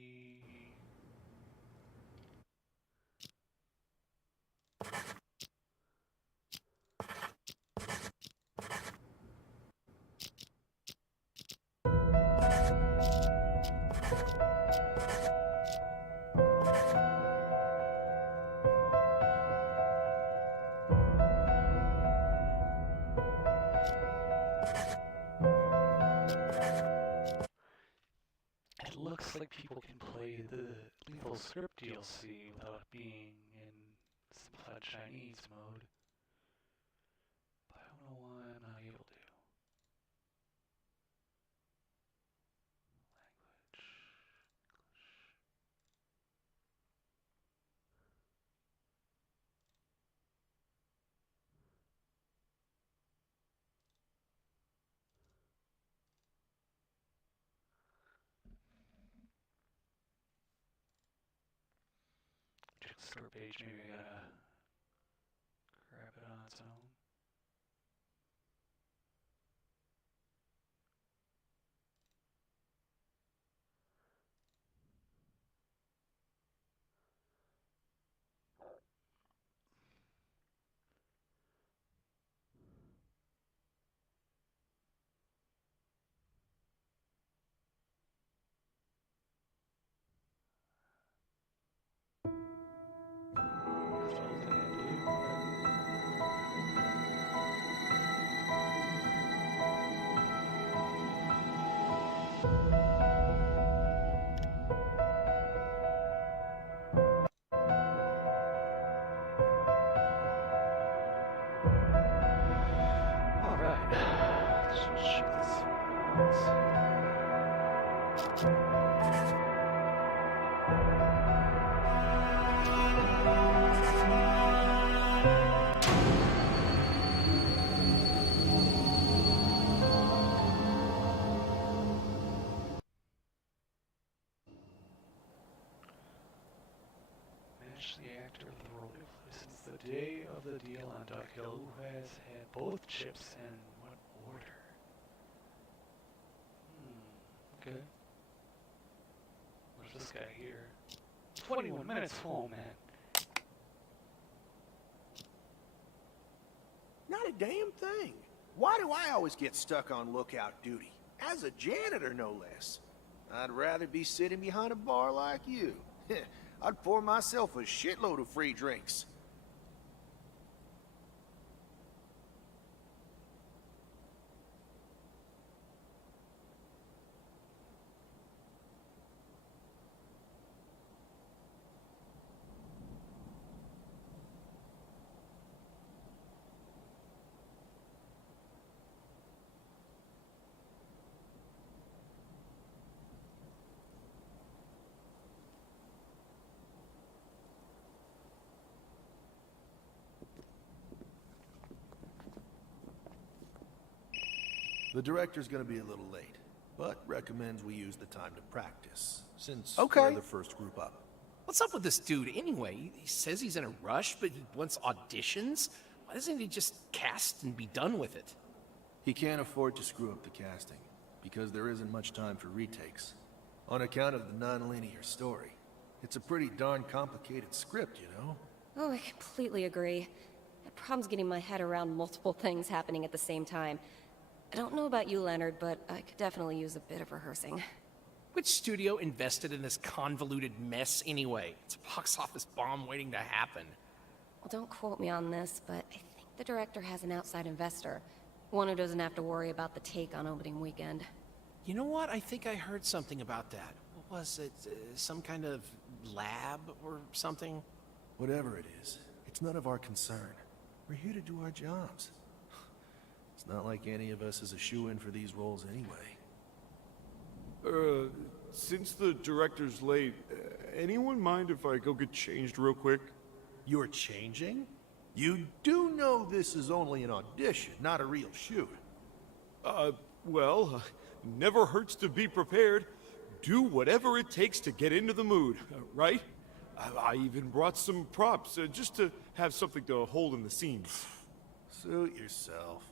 It looks like people can play the Lethal Script DLC without being in simplified Chinese mode. But I don't know why I'm not able to. Language. English. store page. Maybe I gotta grab it on its own. Manage the actor of the role since the day of the deal on Duck Hill, who has had both chips and what order? Okay. Where's this guy here? 21 minutes home, man. Not a damn thing. Why do I always get stuck on lookout duty? As a janitor, no less. I'd rather be sitting behind a bar like you. I'd pour myself a shitload of free drinks. The director's gonna be a little late, but recommends we use the time to practice, since Okay. we're the first group up. What's up with this dude anyway? He says he's in a rush, but he wants auditions? Why doesn't he just cast and be done with it? He can't afford to screw up the casting, because there isn't much time for retakes. On account of the non-linear story. It's a pretty darn complicated script, you know? Oh, I completely agree. I have problems getting my head around multiple things happening at the same time. I don't know about you, Leonard, but I could definitely use a bit of rehearsing. Which studio invested in this convoluted mess anyway? It's a box office bomb waiting to happen. Well, don't quote me on this, but I think the director has an outside investor. One who doesn't have to worry about the take on opening weekend. You know what? I think I heard something about that. What was it? Some kind of lab or something? Whatever it is, it's none of our concern. We're here to do our jobs. It's not like any of us is a shoo-in for these roles anyway. Since the director's late, anyone mind if I go get changed real quick? You're changing? You do know this is only an audition, not a real shoot. Well, never hurts to be prepared. Do whatever it takes to get into the mood, right? I even brought some props, just to have something to hold in the scenes. Suit yourself.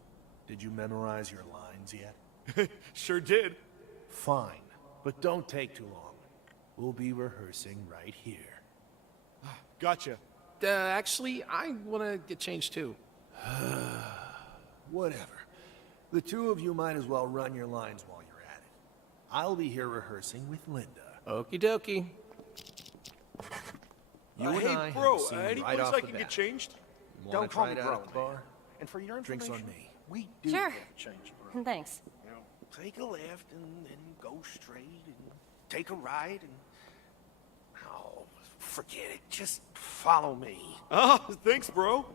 Did you memorize your lines yet? Sure did. Fine, but don't take too long. We'll be rehearsing right here. Gotcha. Actually, I want to get changed too. Whatever. The two of you might as well run your lines while you're at it. I'll be here rehearsing with Linda. Okie dokie. You and hey, I bro, have a scene any right place off I the can bat. get changed? Wanna Don't call try me it bro, out at the bar? And for your Drinks information, on me. we do Sure. get changed, bro. Thanks. You know, take a left and then go straight and take a right and... Oh, forget it. Just follow me. Ah, thanks, bro.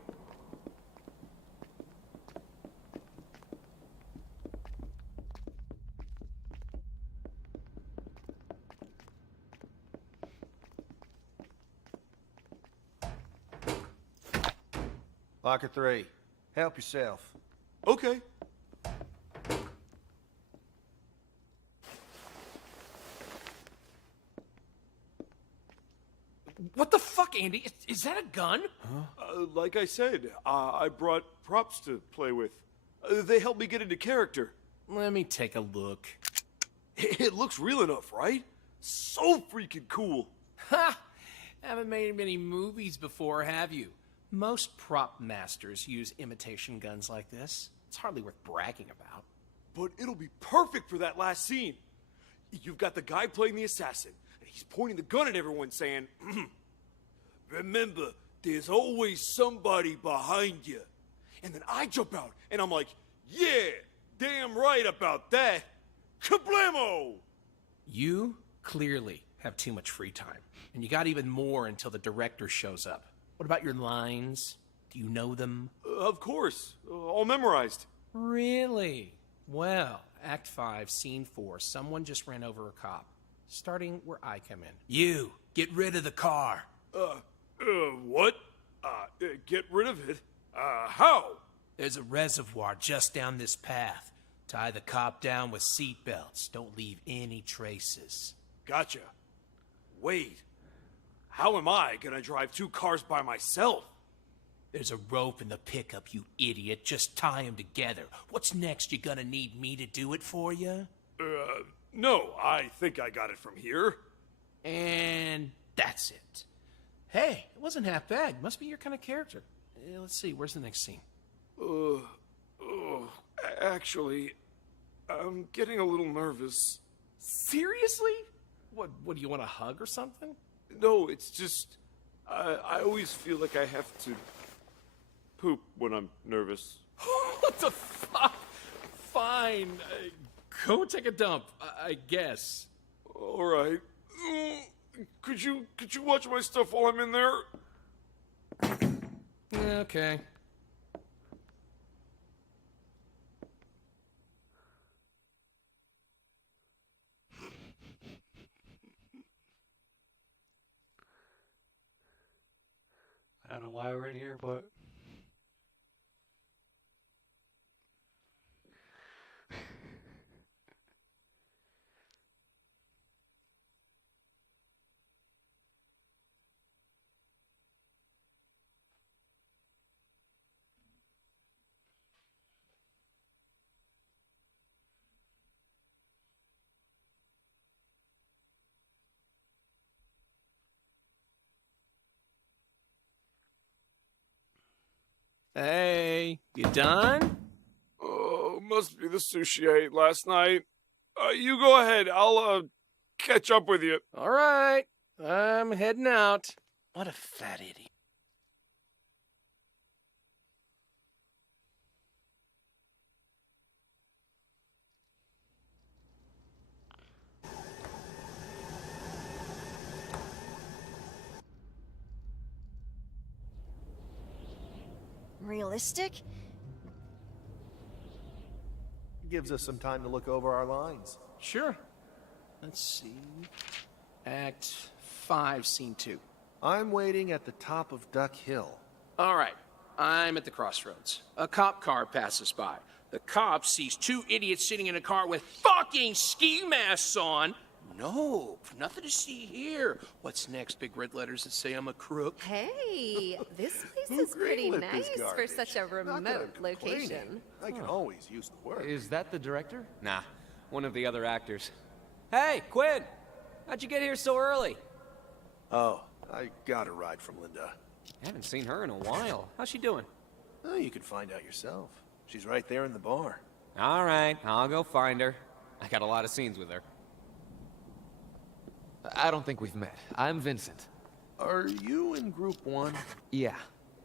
Locker 3. Help yourself. Okay. What the fuck, Andy? Is that a gun? Like I said, I brought props to play with. They helped me get into character. Let me take a look. It looks real enough, right? So freaking cool. Ha! Haven't made many movies before, have you? Most prop masters use imitation guns like this. It's hardly worth bragging about. But it'll be perfect for that last scene. You've got the guy playing the assassin, and he's pointing the gun at everyone saying, "Remember, there's always somebody behind you." And then I jump out, and I'm like, "Yeah, damn right about that. Kablamo!" You clearly have too much free time, and you got even more until the director shows up. What about your lines? Do you know them? Of course, all memorized. Really? Well, Act 5, Scene 4, someone just ran over a cop. Starting where I come in. You, get rid of the car. What? Get rid of it? How? There's a reservoir just down this path. Tie the cop down with seat belts. Don't leave any traces. Gotcha. Wait. How am I gonna drive 2 cars by myself? There's a rope in the pickup, you idiot. Just tie them together. What's next? You gonna need me to do it for you? No, I think I got it from here. And that's it. Hey, it wasn't half bad. Must be your kind of character. Let's see, where's the next scene? Actually, I'm getting a little nervous. Seriously? What do you want a hug or something? No, it's just, I always feel like I have to poop when I'm nervous. What the fuck? Fine. Go take a dump, I guess. All right. Could you watch my stuff while I'm in there? Okay. I don't know why we're in here, but Hey, you done? Oh, must be the sushi I ate last night. You go ahead. I'll, catch up with you. All right. I'm heading out. What a fat idiot. Realistic? Gives us some time to look over our lines. Sure. Let's see. Act 5, Scene 2. I'm waiting at the top of Duck Hill. All right. I'm at the crossroads. A cop car passes by. The cop sees 2 idiots sitting in a car with fucking ski masks on. No, nothing to see here. What's next? Big red letters that say I'm a crook? Hey, this place is pretty nice for such a remote location. I can always use the word. Is that the director? Nah, one of the other actors. Hey, Quinn! How'd you get here so early? Oh, I got a ride from Linda. I haven't seen her in a while. How's she doing? Oh, you can find out yourself. She's right there in the bar. All right, I'll go find her. I got a lot of scenes with her. I don't think we've met. I'm Vincent. Are you in Group 1? Yeah.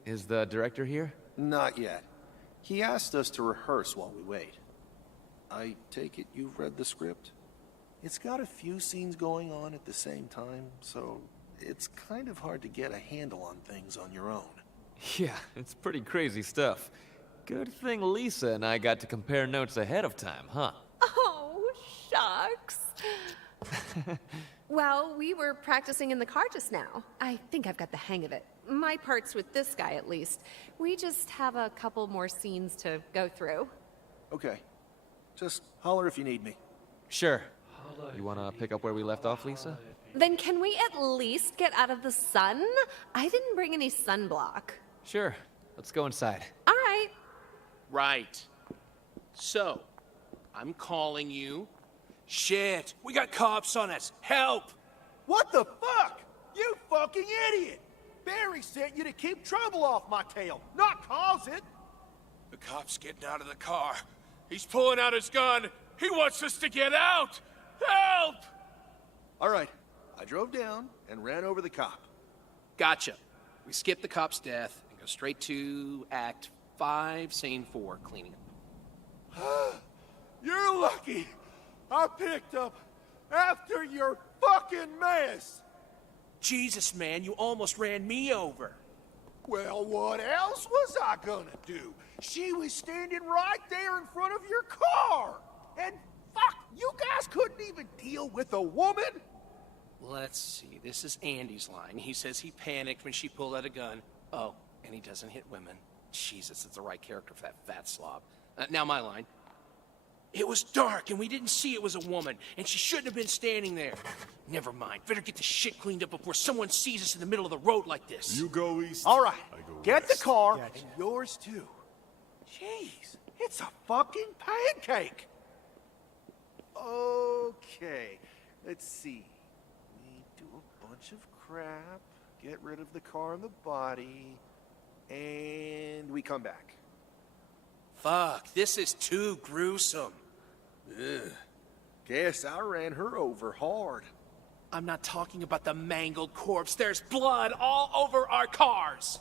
Is the director here? Not yet. He asked us to rehearse while we wait. I take it you've read the script? It's got a few scenes going on at the same time, so it's kind of hard to get a handle on things on your own. Yeah, it's pretty crazy stuff. Good thing Lisa and I got to compare notes ahead of time, huh? Oh, shucks. Well, we were practicing in the car just now. I think I've got the hang of it. My part's with this guy, at least. We just have a couple more scenes to go through. Okay. Just holler if you need me. Sure. You wanna pick up where we left off, Lisa? Then can we at least get out of the sun? I didn't bring any sunblock. Sure. Let's go inside. All right. Right. So, I'm calling you. Shit, we got cops on us. Help! What the fuck? You fucking idiot! Barry sent you to keep trouble off my tail, not cause it. The cop's getting out of the car. He's pulling out his gun. He wants us to get out! Help! All right, I drove down and ran over the cop. Gotcha. We skip the cop's death and go straight to Act 5, Scene 4, cleaning up. You're lucky I picked up after your fucking mess. Jesus, man, you almost ran me over. Well, what else was I gonna do? She was standing right there in front of your car. And fuck, you guys couldn't even deal with a woman? Let's see, this is Andy's line. He says he panicked when she pulled out a gun. Oh, and he doesn't hit women. Jesus, it's the right character for that fat slob. Now my line. It was dark and we didn't see it was a woman, and she shouldn't have been standing there. Never mind, better get this shit cleaned up before someone sees us in the middle of the road like this. You go east. All right, get the car, and yours too. Jeez, it's a fucking pancake. Okay, let's see. We do a bunch of crap, get rid of the car and the body, and we come back. Fuck, this is too gruesome. Ugh. Guess I ran her over hard. I'm not talking about the mangled corpse. There's blood all over our cars.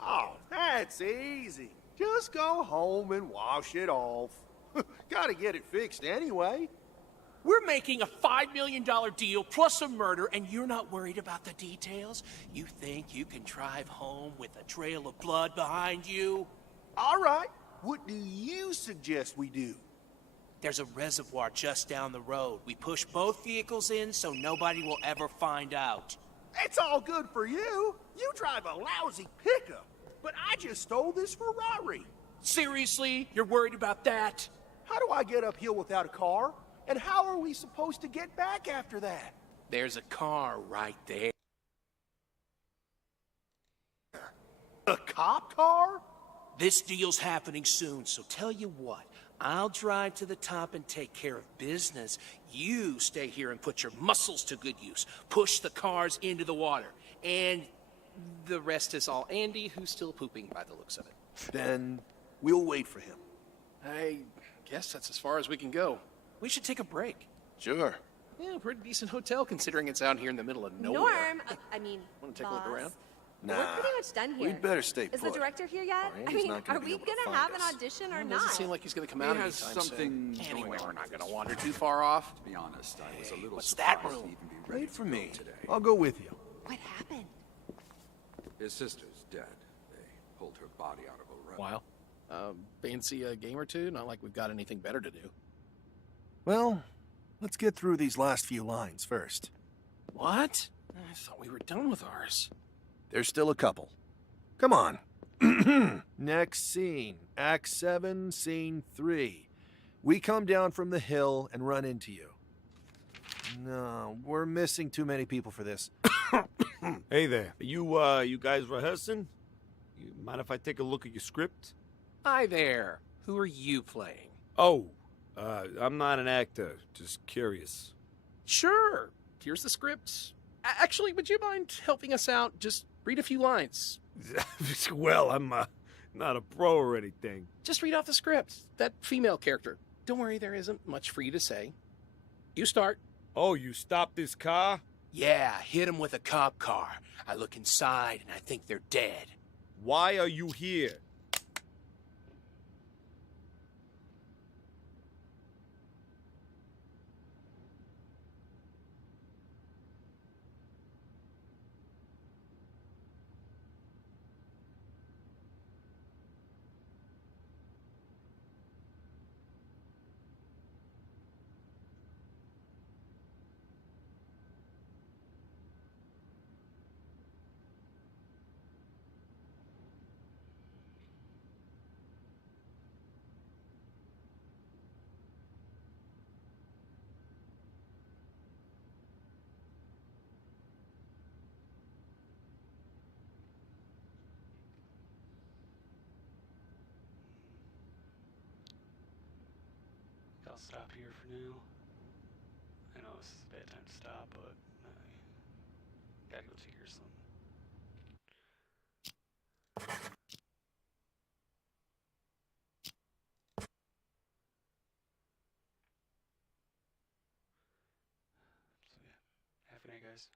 Oh, that's easy. Just go home and wash it off. Gotta get it fixed anyway. We're making a $5 million deal plus a murder, and you're not worried about the details? You think you can drive home with a trail of blood behind you? All right. What do you suggest we do? There's a reservoir just down the road. We push both vehicles in so nobody will ever find out. It's all good for you. You drive a lousy pickup. But I just stole this Ferrari. Seriously? You're worried about that? How do I get uphill without a car? And how are we supposed to get back after that? There's a car right there. A cop car? This deal's happening soon, so tell you what. I'll drive to the top and take care of business. You stay here and put your muscles to good use. Push the cars into the water. And the rest is all Andy, who's still pooping by the looks of it. Then we'll wait for him. I guess that's as far as we can go. We should take a break. Sure. Yeah, pretty decent hotel considering it's out here in the middle of nowhere. Norm, I mean, Want to take a look around? Nah. We're pretty much done here. We'd better stay Is the put. director here yet? Or I Andy's mean, not gonna are be we able to gonna find have an us. audition or It not? doesn't seem like he's going to come out He anytime has something soon. Anyway, going we're on not going to his wander too far off. To be honest, I was a little What's surprised that room? to even be ready Wait for to go me. today. I'll go with you. What happened? His sister's dead. They pulled her body out of a run. Wow. Fancy a game or two? Not like we've got anything better to do. Well, let's get through these last few lines first. What? I thought we were done with ours. There's still a couple. Come on. Next scene. Act 7, Scene 3. We come down from the hill and run into you. No, we're missing too many people for this. Hey there. You guys rehearsing? You mind if I take a look at your script? Hi there. Who are you playing? Oh, I'm not an actor. Just curious. Sure. Here's the script. Actually, would you mind helping us out? Just read a few lines. Well, I'm not a pro or anything. Just read off the script. That female character. Don't worry, there isn't much for you to say. You start. Oh, you stopped this car? Yeah, hit him with a cop car. I look inside and I think they're dead. Why are you here? I'll stop here for now. I know this is a bad time to stop, but I gotta go take care of something. So yeah, have a good night, guys.